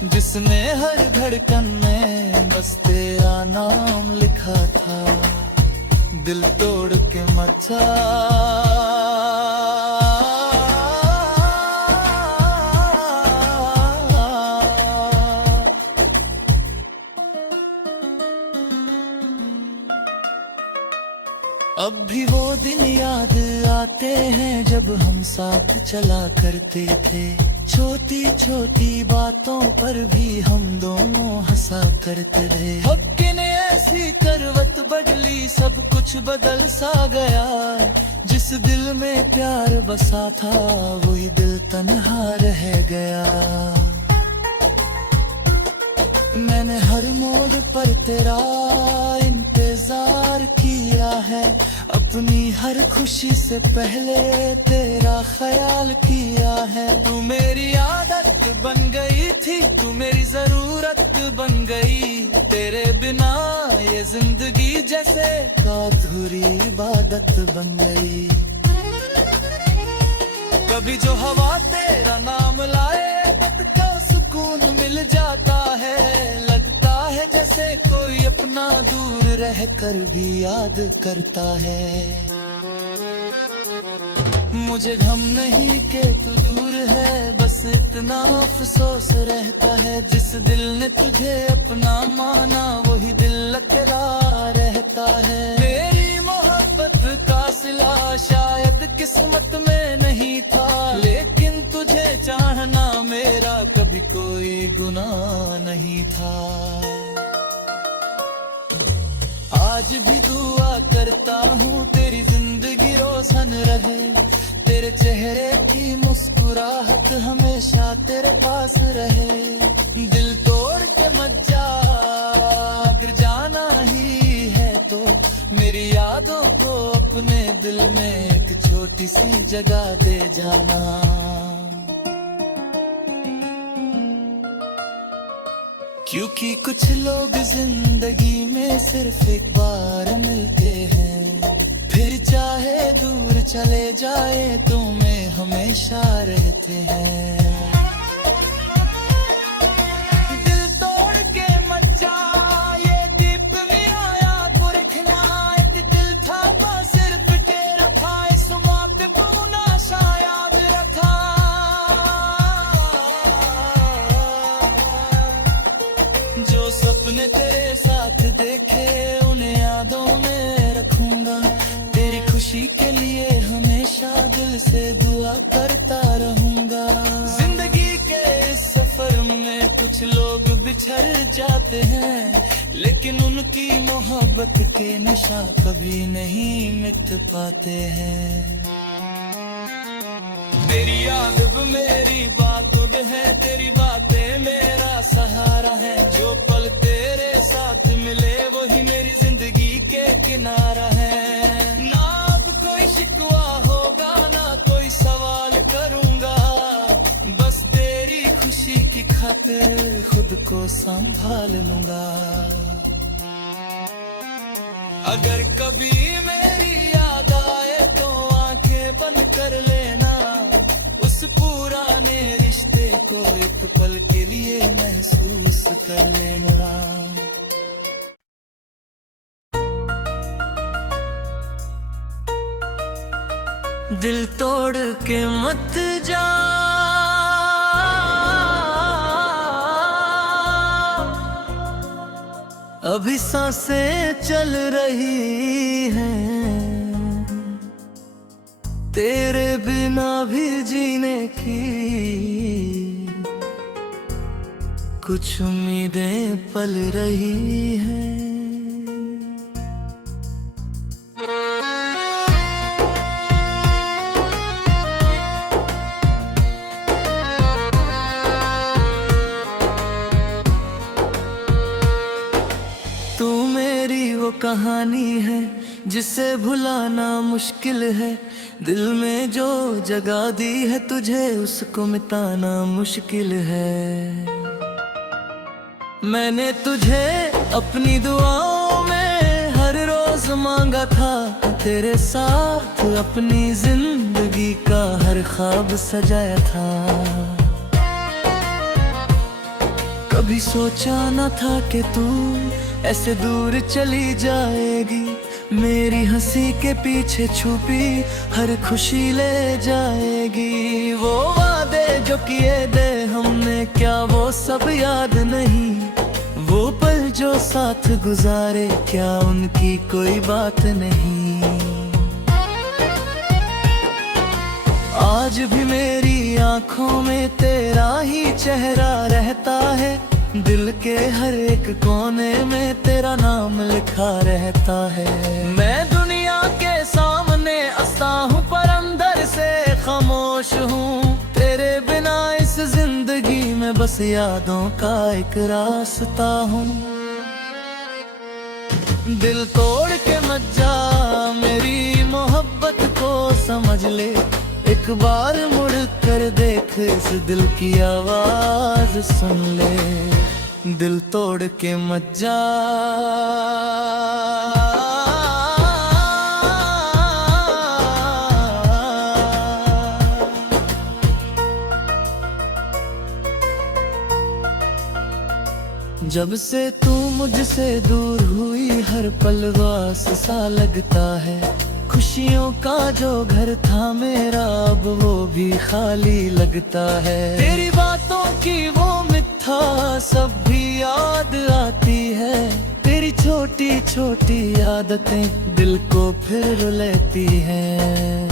जिसने हर धड़कन में बस तेरा नाम लिखा था। दिल तोड़ के मत जा, अब भी वो दिन याद आते हैं जब हम साथ चला करते थे, छोटी छोटी बातों पर भी हम दोनों हंसा करते थे। वक्त ने ऐसी करवट बदली, सब कुछ बदल सा गया, जिस दिल में प्यार बसा था वही दिल तन्हा रह गया। मैंने हर मोड़ पर तेरा इंतजार किया है, अपनी हर खुशी से पहले तेरा ख्याल किया है। तू मेरी आदत बन गई थी, तू मेरी जरूरत बन गई, तेरे बिना ये जिंदगी जैसे अधूरी इबादत बन गई। कभी जो हवा तेरा नाम लाए बत का सुकून मिल जाता है, लगता है जैसे कोई अपना दूर रह कर भी याद करता है। मुझे गम नहीं कि तू दूर है, बस इतना अफसोस रहता है, जिस दिल ने तुझे अपना माना वही दिल अकेला रहता है। मेरी मोहब्बत का सिला शायद किस्मत में नहीं था, लेकिन तुझे चाहना मेरा कभी कोई गुनाह नहीं था। आज भी दुआ करता हूँ तेरी जिंदगी रोशन रहे, तेरे चेहरे की मुस्कुराहट हमेशा तेरे पास रहे। दिल तोड़ के मत जा, अगर जाना ही है तो मेरी यादों को अपने दिल में एक छोटी सी जगह दे जाना। क्योंकि कुछ लोग जिंदगी में सिर्फ एक बार मिलते हैं, फिर चाहे दूर चले जाए तो में हमेशा रहते हैं। दिल तोड़ के मत जा, ये दीप मेरा याद को रखना, एक दिल था बस सिर्फ तेरा था, इस पे पूना शायद रखा। जो सपने तेरे साथ देखे उन्हें यादों में रखूंगा, तेरी खुशी के लिए हमेशा दिल से दुआ करता रहूंगा। जिंदगी के इस सफर में कुछ लोग बिछड़ जाते हैं, लेकिन उनकी मोहब्बत के निशान कभी नहीं मिट पाते हैं। तेरी याद मेरी बात है, तेरी बातें मेरा सहारा है, जो पल तेरे साथ मिले वही मेरी जिंदगी के किनारा है। ना अब कोई शिकवा होगा, ना कोई सवाल करूंगा, बस तेरी खुशी की खातिर खुद को संभाल लूंगा। अगर कभी मेरी याद आए तो आंखें बंद कर लेना, उस पुराने रिश्ते को एक पल के लिए महसूस कर लेना। दिल तोड़ के मत जा, अभी सांसें चल रही हैं, तेरे बिना भी जीने की कुछ उम्मीदें पल रही हैं। तू मेरी वो कहानी है जिसे भुलाना मुश्किल है, दिल में जो जगह दी है तुझे उसको मिटाना मुश्किल है। मैंने तुझे अपनी दुआओं में हर रोज मांगा था, तेरे साथ अपनी जिंदगी का हर ख्वाब सजाया था। कभी सोचा न था कि तू ऐसे दूर चली जाएगी, मेरी हंसी के पीछे छुपी हर खुशी ले जाएगी। वो वादे जो किए थे हमने क्या वो सब याद नहीं, वो पल जो साथ गुजारे क्या उनकी कोई बात नहीं। आज भी मेरी आंखों में तेरा ही चेहरा रहता है, दिल के हर एक कोने में तेरा नाम लिखा रहता है। मैं दुनिया के सामने हंसता हूँ पर अंदर से खामोश हूँ, तेरे बिना इस जिंदगी में मैं बस यादों का एक रास्ता हूँ। दिल तोड़ के मत जा, मेरी मोहब्बत को समझ ले। एक बार मुड़ कर देख, इस दिल की आवाज सुन ले। दिल तोड़ के मत जा। जब से तू मुझसे दूर हुई, हर पल वास सा लगता है। खुशियों का जो घर था मेरा, अब वो भी खाली लगता है। तेरी बातों की वो मिठा सब भी याद आती है। तेरी छोटी छोटी आदतें दिल को फिर रुलाती हैं।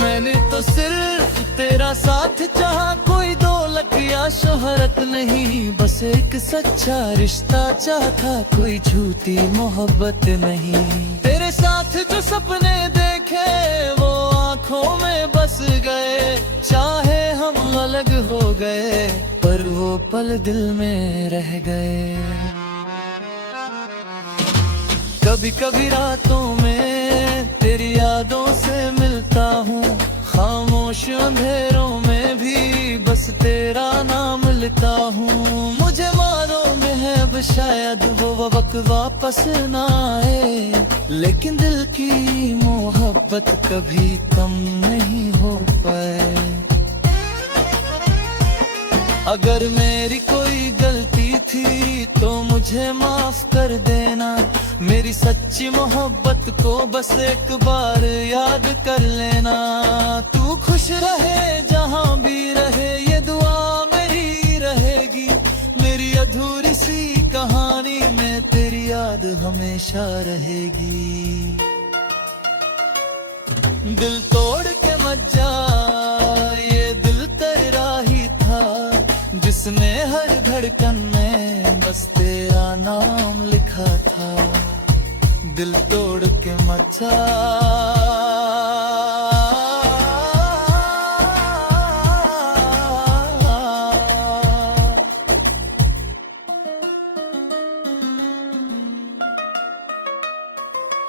मैंने तो सिर्फ तेरा साथ चाहा, कोई दौलत या शोहरत नहीं। बस एक सच्चा रिश्ता चाहता, कोई झूठी मोहब्बत नहीं। तेरे साथ जो सपने देखे वो आंखों में बस गए। चाहे हम अलग हो गए, पर वो पल दिल में रह गए। कभी कभी रातों में तेरी यादों से मिलता हूँ। खामोश अंधेरों में भी बस तेरा नाम लेता हूँ। मुझे मालूम है अब शायद वो वक्त वापस ना आए, लेकिन दिल की मोहब्बत कभी कम नहीं हो पाए। अगर मेरी कोई गलती थी तो मुझे माफ कर देना। मेरी सच्ची मोहब्बत को बस एक बार याद कर लेना। तू खुश रहे जहाँ भी रहे, ये दुआ मेरी रहेगी। मेरी अधूरी सी कहानी में तेरी याद हमेशा रहेगी। दिल तोड़ के मत जा, ये दिल तेरा ही था, जिसने हर धड़कन में बस तेरा नाम लिखा था। दिल तोड़ के मत जा।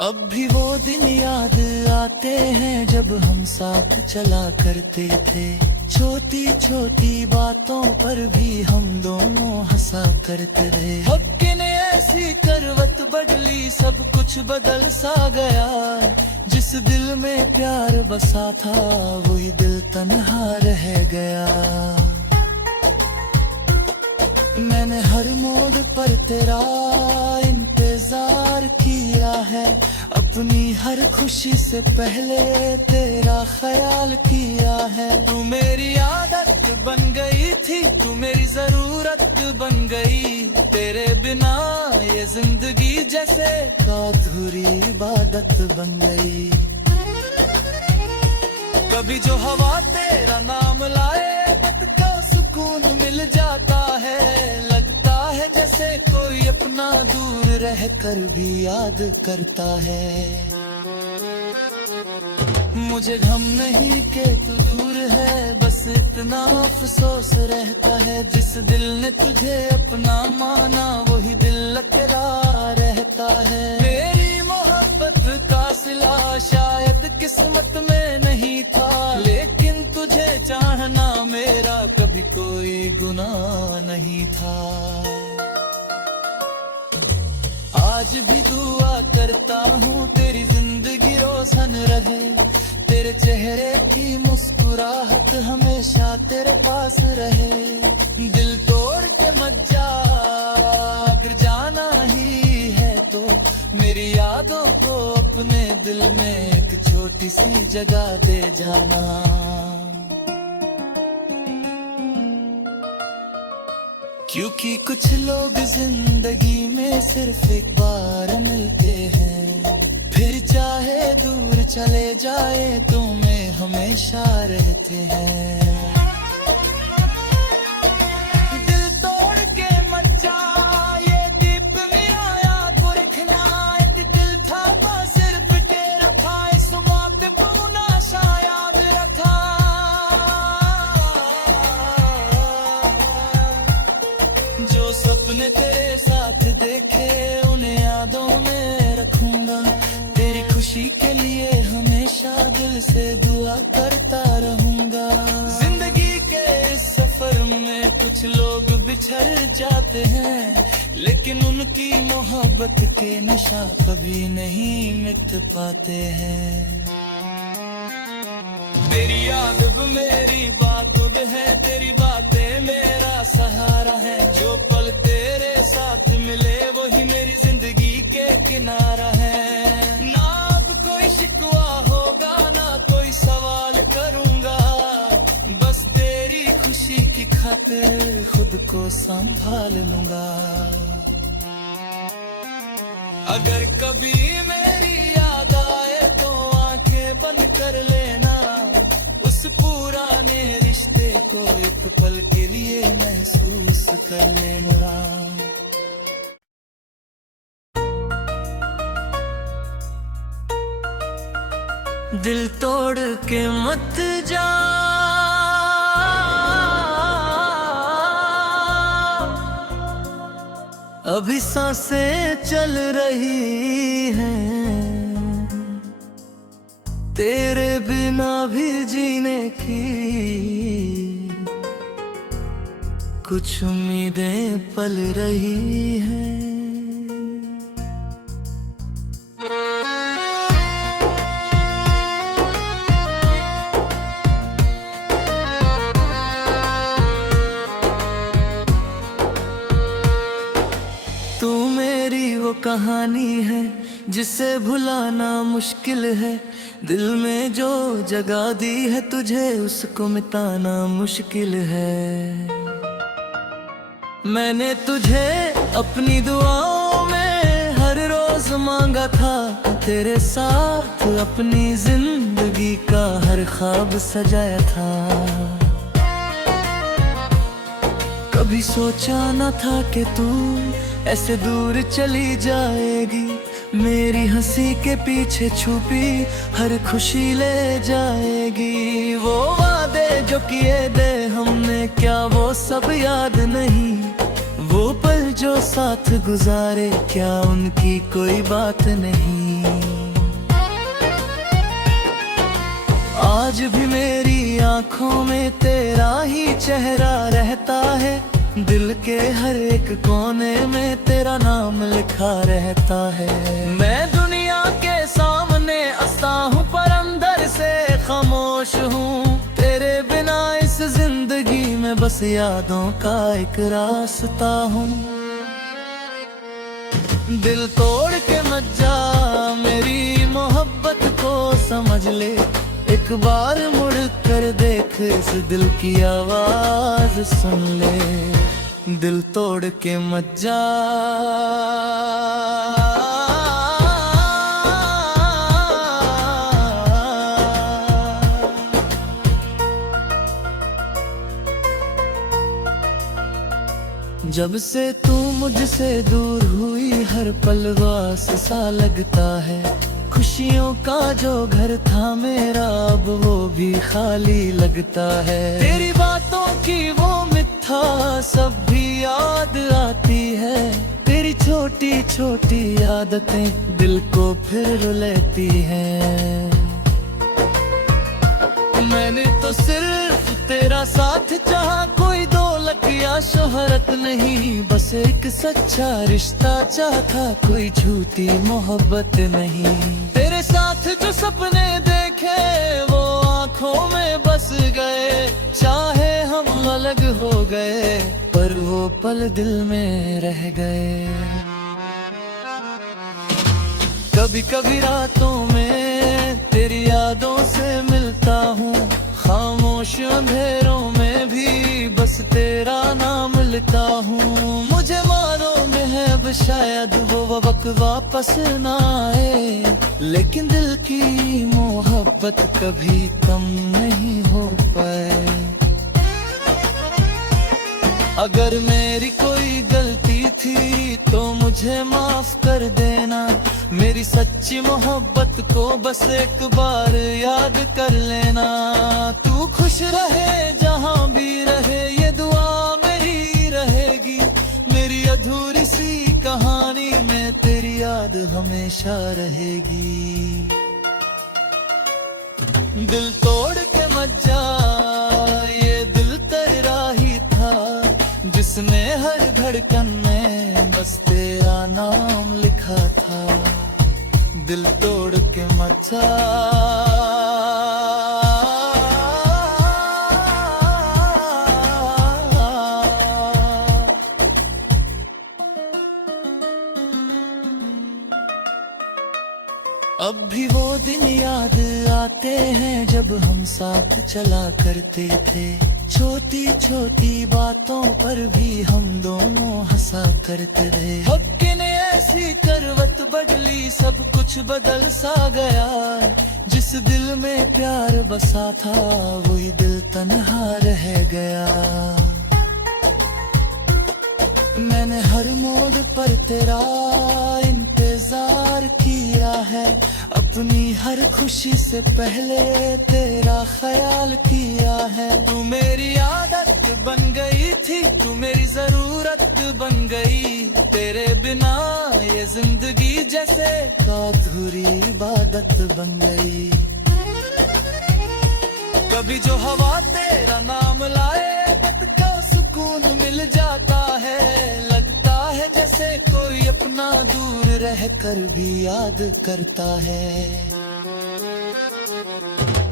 अब भी वो दिन याद आते हैं जब हम साथ चला करते थे। छोटी छोटी बातों पर भी हम दोनों हंसा करते थे। वक्त ने ऐसी करवट बदली, सब कुछ बदल सा गया। जिस दिल में प्यार बसा था वही दिल तन्हा रह गया। मैंने हर मोड़ पर तेरा इंतजार किया है। अपनी हर खुशी से पहले तेरा ख्याल किया है। तू मेरी आदत बन गई थी, तू मेरी जरूरत बन गई। तेरे बिना ये जिंदगी जैसे अधूरी इबादत बन गई। कभी जो हवा तेरा नाम लाए, मत का सुकून मिल जाता है। लगता है जैसे कोई अपना दूर रह कर भी याद करता है। मुझे गम नहीं कि तू दूर है, बस इतना अफसोस रहता है। जिस दिल ने तुझे अपना माना वही दिल तेरा रहता है। मेरी मोहब्बत का सिला शायद किस्मत में नहीं था, लेकिन तुझे चाहना मेरा कभी कोई गुनाह नहीं था। आज भी दुआ करता हूँ तेरी जिंदगी रोशन रहे। तेरे चेहरे की मुस्कुराहट हमेशा तेरे पास रहे। दिल तोड़ के मत जा, अगर जाना ही है तो मेरी यादों को अपने दिल में एक छोटी सी जगह दे जाना। क्योंकि कुछ लोग जिंदगी में सिर्फ एक बार मिलते हैं, फिर चाहे दूर चले जाए तुम्हें हमेशा रहते हैं। दिल तोड़ के मत जा, ये दीप मेरा याद को रखना। एक दिल था बस सिर्फ तेरा था, इस मौत को ना शायद रखा। तुझसे दुआ करता रहूंगा। जिंदगी के इस सफर में कुछ लोग बिछड़ जाते हैं, लेकिन उनकी मोहब्बत के निशान कभी नहीं मिट पाते हैं। तेरी याद अब मेरी बातुद है, तेरी बातें मेरा सहारा है। जो पल तेरे साथ मिले वही मेरी जिंदगी के किनारा है। ना अब कोई शिकवा होगा, ना कोई सवाल करूंगा, बस तेरी खुशी की खातिर खुद को संभाल लूंगा। अगर कभी मेरी याद आए तो आंखें बंद कर लेना, उस पुराने रिश्ते को एक पल के लिए महसूस कर लेना। दिल तोड़ के मत जा, अभी सांसें चल रही हैं, तेरे बिना भी जीने की कुछ उम्मीदें पल रही हैं। तू मेरी वो कहानी है जिसे भुलाना मुश्किल है, दिल में जो जगह दी है तुझे उसको मिटाना मुश्किल है। मैंने तुझे अपनी दुआओं में हर रोज मांगा था, तेरे साथ अपनी जिंदगी का हर ख्वाब सजाया था। कभी सोचा न था कि तू ऐसे दूर चली जाएगी, मेरी हंसी के पीछे छुपी हर खुशी ले जाएगी। वो वादे जो किए थे हमने क्या वो सब याद नहीं, वो पल जो साथ गुजारे क्या उनकी कोई बात नहीं। आज भी मेरी आंखों में तेरा ही चेहरा रहता है, दिल के हर एक कोने में तेरा नाम लिखा रहता है। मैं दुनिया के सामने हंसता हूँ पर अंदर से खामोश हूँ, तेरे बिना इस जिंदगी में बस यादों का एक रास्ता हूँ। दिल तोड़ के मत जा, मेरी मोहब्बत को समझ ले, एक बार मुड़ कर देख इस दिल की आवाज सुन ले। दिल तोड़ के मत जा, जब से तू मुझसे दूर हुई हर पल वास सा लगता है। खुशियों का जो घर था मेरा अब वो भी खाली लगता है। तेरी बातों की वो मिठा सब भी याद आती है, तेरी छोटी छोटी आदतें दिल को फिर रुलाती हैं। मैंने तो सिर्फ तेरा साथ चाहा, कोई दौलत या शोहरत नहीं, बस एक सच्चा रिश्ता चाहता, कोई झूठी मोहब्बत नहीं। तेरे साथ जो सपने देखे वो आंखों में बस गए, चाहे हम अलग हो गए पर वो पल दिल में रह गए। कभी कभी रातों में तेरी यादों से मिलता हूँ, खामोश अंधेरों में भी बस तेरा नाम लेता हूँ। मुझे मालूम है अब शायद वो वक्त वापस ना आए, लेकिन दिल की मोहब्बत कभी कम नहीं हो पाए। अगर मेरी कोई गलती थी तो मुझे माफ कर देना, मेरी सच्ची मोहब्बत को बस एक बार याद कर लेना। तू खुश रहे जहाँ भी रहे ये दुआ मेरी रहेगी, मेरी अधूरी सी कहानी में तेरी याद हमेशा रहेगी। दिल तोड़ के मत जा, ये दिल तेरा ही था, जिसने हर धड़कन में बस तेरा नाम लिखा था। दिल तोड़ के मत जा। अब भी वो दिन याद आते हैं जब हम साथ चला करते थे, छोटी छोटी बातों पर भी हम दोनों हंसा करते थे। वक्त ने ऐसी करवट बदली, सब कुछ बदल सा गया, जिस दिल में प्यार बसा था वही दिल तन्हा रह गया। मैंने हर मोड़ पर तेरा इंतजार किया है, अपनी हर खुशी से पहले तेरा ख्याल किया है। तू मेरी आदत बन गई थी, तू मेरी जरूरत बन गई, तेरे बिना ये जिंदगी जैसे अधूरी इबादत बन गई। कभी जो हवा तेरा नाम लाए पत का सुकून मिल जाता है, लगता है जैसे कोई अपना दूर रह कर भी याद करता है।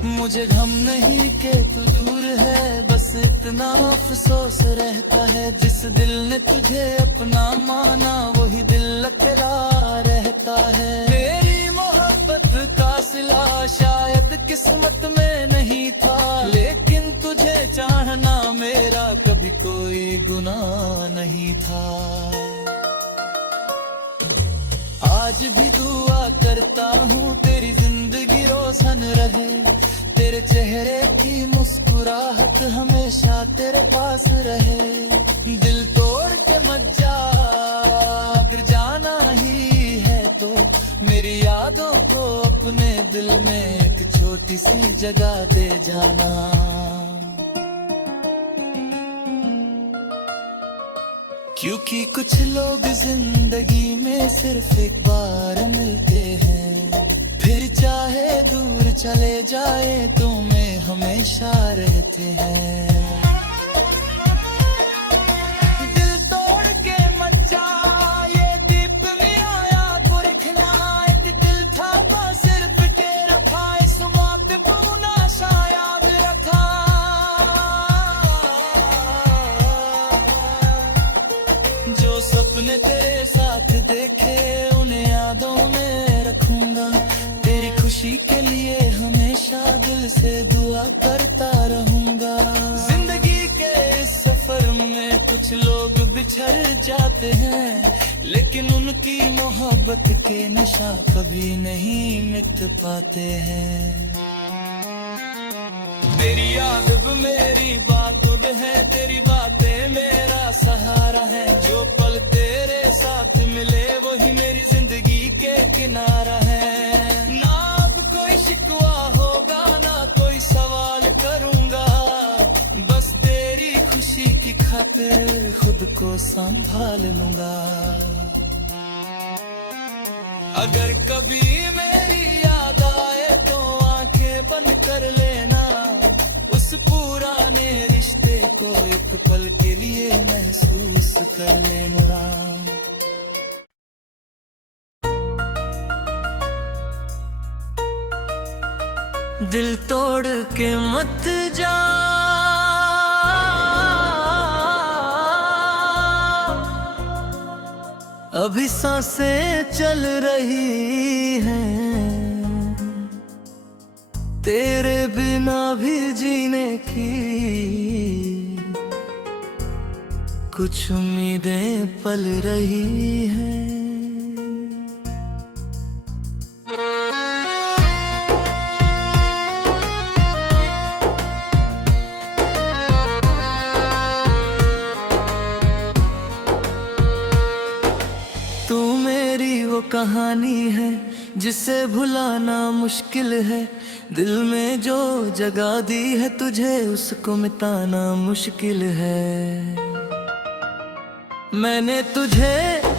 मुझे गम नहीं कि तू दूर है, बस इतना अफसोस रहता है, जिस दिल ने तुझे अपना माना वही दिल अकेला रहता है। मेरी मोहब्बत का सिला शायद किस्मत में नहीं था, लेकिन तुझे चाहना मेरा कभी कोई गुनाह नहीं था। आज भी दुआ करता हूँ तेरी जिंदगी रोशन रहे, तेरे चेहरे की मुस्कुराहट हमेशा तेरे पास रहे। दिल तोड़ के मत जा, अगर जाना ही है तो मेरी यादों को अपने दिल में एक छोटी सी जगह दे जाना। क्योंकि कुछ लोग जिंदगी में सिर्फ एक बार मिलते हैं, फिर चाहे दूर चले जाए तो में हमेशा रहते हैं। दिल तोड़ के मत जा, ये दीप मेरा याद को रखना, एक दिल था बस सिर्फ तेरा भाई, सुबह पे पूना शायद रखा। जो सपने तेरे साथ देखे उन्हें यादों में रखूंगा, तेरी खुशी के लिए हमेशा दिल से दुआ करता रहूंगा। जिंदगी के इस सफर में कुछ लोग बिछड़ जाते हैं, लेकिन उनकी मोहब्बत के निशान कभी नहीं मिट पाते हैं। तेरी याद मेरी बात है, तेरी बातें मेरा सहारा है, जो पल तेरे साथ मिले वही मेरी जिंदगी के किनारा है। ना अब कोई शिकवा होगा, ना कोई सवाल करूंगा, बस तेरी खुशी की खातिर खुद को संभाल लूंगा। अगर कभी मेरी याद आए तो आंखें बंद कर लेना, उस पुराने रिश्ते को एक पल के लिए महसूस कर लेना। दिल तोड़ के मत जा, अभी सांसें चल रही हैं, तेरे बिना भी जीने की कुछ उम्मीदें पल रही हैं। तू मेरी वो कहानी है जिसे भुलाना मुश्किल है, दिल में जो जगह दी है तुझे उसको मिटाना मुश्किल है। मैंने तुझे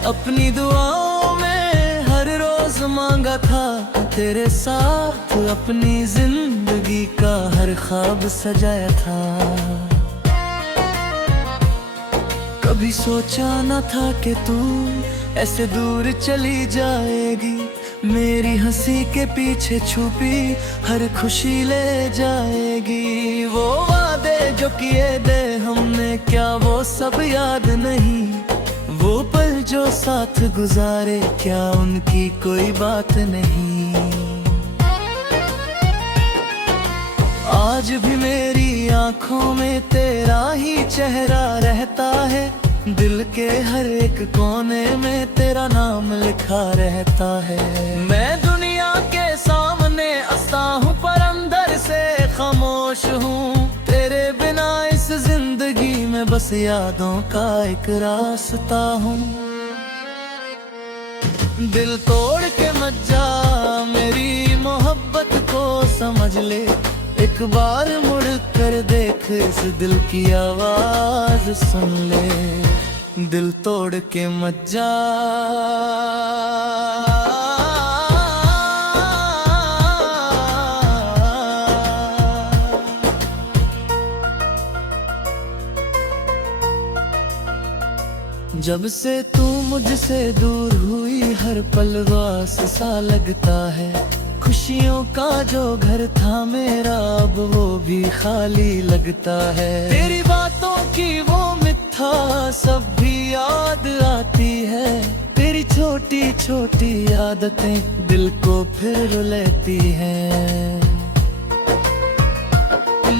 अपनी दुआओं में हर रोज मांगा था, तेरे साथ अपनी जिंदगी का हर ख्वाब सजाया था। कभी सोचा न था कि तू ऐसे दूर चली जाएगी, मेरी हंसी के पीछे छुपी हर खुशी ले जाएगी। वो वादे जो किए थे हमने, क्या वो सब याद नहीं? वो पल जो साथ गुजारे, क्या उनकी कोई बात नहीं? आज भी मेरी आंखों में तेरा ही चेहरा रहता है, दिल के हर एक कोने में तेरा नाम लिखा रहता है। मैं दुनिया के सामने हंसता हूँ पर अंदर से खामोश हूँ, तेरे बिना इस जिंदगी में बस यादों का एक रास्ता हूँ। दिल तोड़ के मत जा, मेरी मोहब्बत को समझ ले, एक बार मुड़ कर देख, इस दिल की आवाज सुन ले। दिल तोड़ के मत जा, जब से तू मुझसे दूर हुई हर पल वास सा लगता है। खुशियों का जो घर था मेरा, अब वो भी खाली लगता है। तेरी बातों की वो मिठा सब भी याद आती है, तेरी छोटी छोटी आदतें दिल को फिर रुलाती हैं।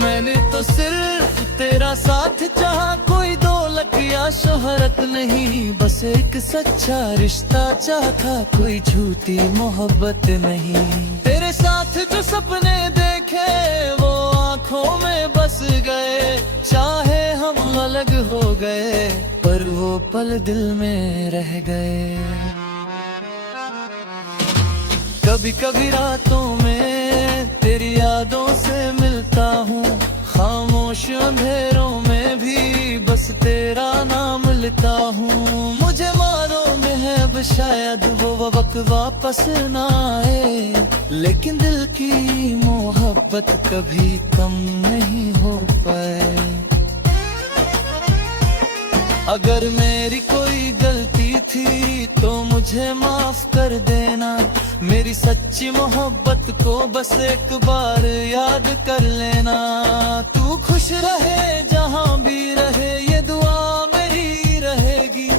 मैंने तो सिर्फ तेरा साथ चाहा, कोई दौलत या शोहरत नहीं, बस एक सच्चा रिश्ता चाहा, कोई झूठी मोहब्बत नहीं। तेरे साथ जो सपने देखे वो आंखों में बस गए, चाहे हम अलग हो गए पर वो पल दिल में रह गए। कभी कभी रातों में तेरी यादों से मिलता हूँ, खामोश अंधेरों में भी बस तेरा नाम लेता हूँ। मुझे मालूम है अब शायद वो वक्त वापस ना आए, लेकिन दिल की मोहब्बत कभी कम नहीं हो पाए। अगर मेरी कोई गलती थी तो मुझे माफ कर देना, मेरी सच्ची मोहब्बत को बस एक बार याद कर लेना। तू खुश रहे जहाँ भी रहे, ये दुआ मेरी रहेगी,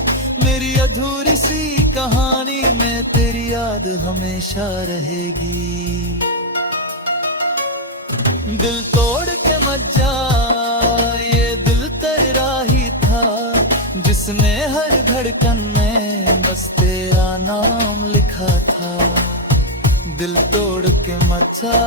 मेरी अधूरी सी कहानी में तेरी याद हमेशा रहेगी। दिल तोड़ के मत जा, ये दिल तेरा ही था, जिसने हर धड़कन में बस तेरा नाम लिखा था। दिल तोड़ के मत जा,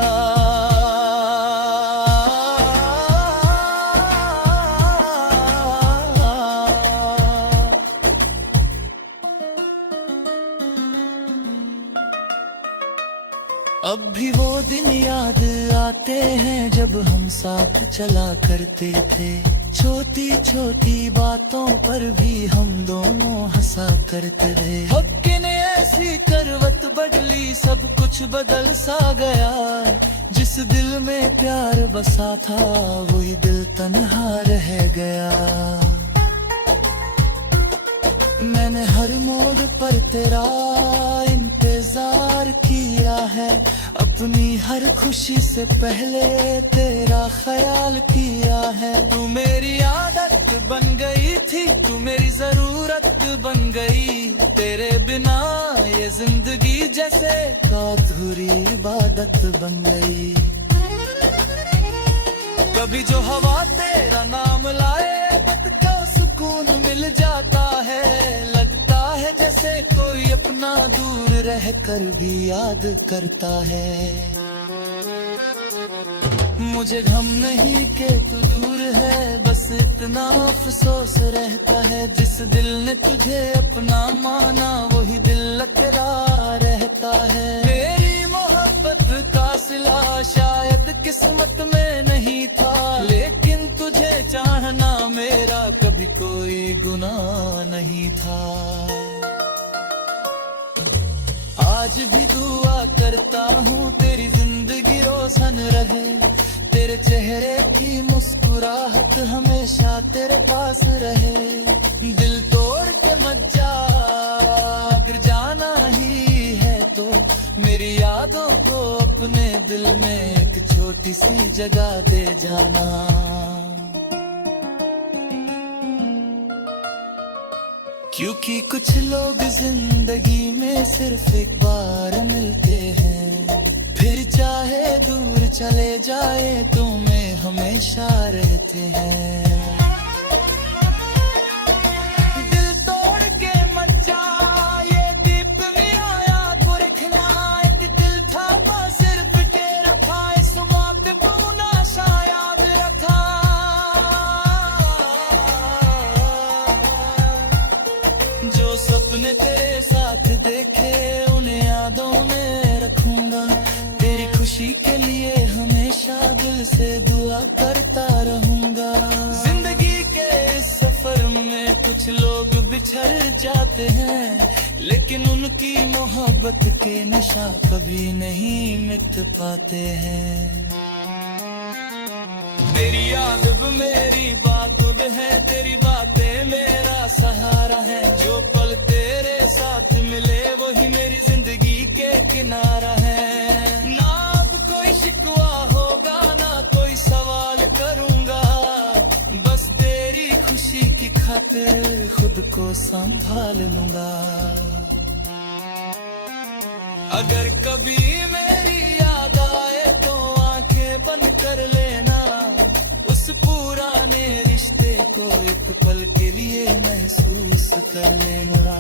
अब भी वो दिन याद आते हैं जब हम साथ चला करते थे। छोटी छोटी बातों पर भी हम दोनों हंसा करते थे। वक्त ने ऐसी करवट बदली, सब कुछ बदल सा गया। जिस दिल में प्यार बसा था वही दिल तन्हा रह गया। मैंने हर मोड़ पर तेरा इंतजार किया है, अपनी हर खुशी से पहले तेरा ख्याल किया है। तू मेरी आदत बन गई थी, तू मेरी जरूरत बन गई। तेरे बिना ये जिंदगी जैसे अधूरी इबादत बन गई। कभी जो हवा तेरा नाम लाए बत क्या सुकून मिल जाता है। लगता है जैसे कोई अपना दूर रह कर भी याद करता है। मुझे गम नहीं कि तू दूर है, बस इतना अफसोस रहता है। जिस दिल ने तुझे अपना माना वही दिल तेरा रहता है। मेरी मोहब्बत का सिला शायद किस्मत में नहीं था, लेकिन तुझे चाहना मेरा कभी कोई गुनाह नहीं था। आज भी दुआ करता हूँ तेरी जिंदगी रोशन रहे, तेरे चेहरे की मुस्कुराहट हमेशा तेरे पास रहे। दिल तोड़ के मत जा, अगर जाना ही है तो मेरी यादों को अपने दिल में एक छोटी सी जगह दे जाना। क्योंकि कुछ लोग जिंदगी में सिर्फ एक बार मिलते हैं, फिर चाहे दूर चले जाए तुम्हें हमेशा रहते हैं। दिल तोड़ के मत जा, ये दीप मेरा याद को रखना, एक दिल था बस सिर्फ तेरा था, इस वक्त पूना शायद रखा। जो सपने तेरे साथ देखे उन्हें यादों में रखूंगा, तेरी खुशी के लिए हमेशा दिल से दुआ करता रहूंगा। जिंदगी के इस सफर में कुछ लोग बिछड़ जाते हैं, लेकिन उनकी मोहब्बत के नशा कभी नहीं मिट पाते हैं। तेरी याद अब मेरी बातुद है, तेरी बातें मेरा सहारा है, जो पल तेरे साथ मिले वही मेरी जिंदगी के किनारा है। ना अब कोई शिकवा होगा, ना कोई सवाल करूंगा, बस तेरी खुशी की खातिर खुद को संभाल लूंगा। अगर कभी मेरी याद आए तो आंखें बंद कर लेना, उस पुराने रिश्ते को एक पल के लिए महसूस कर लेना।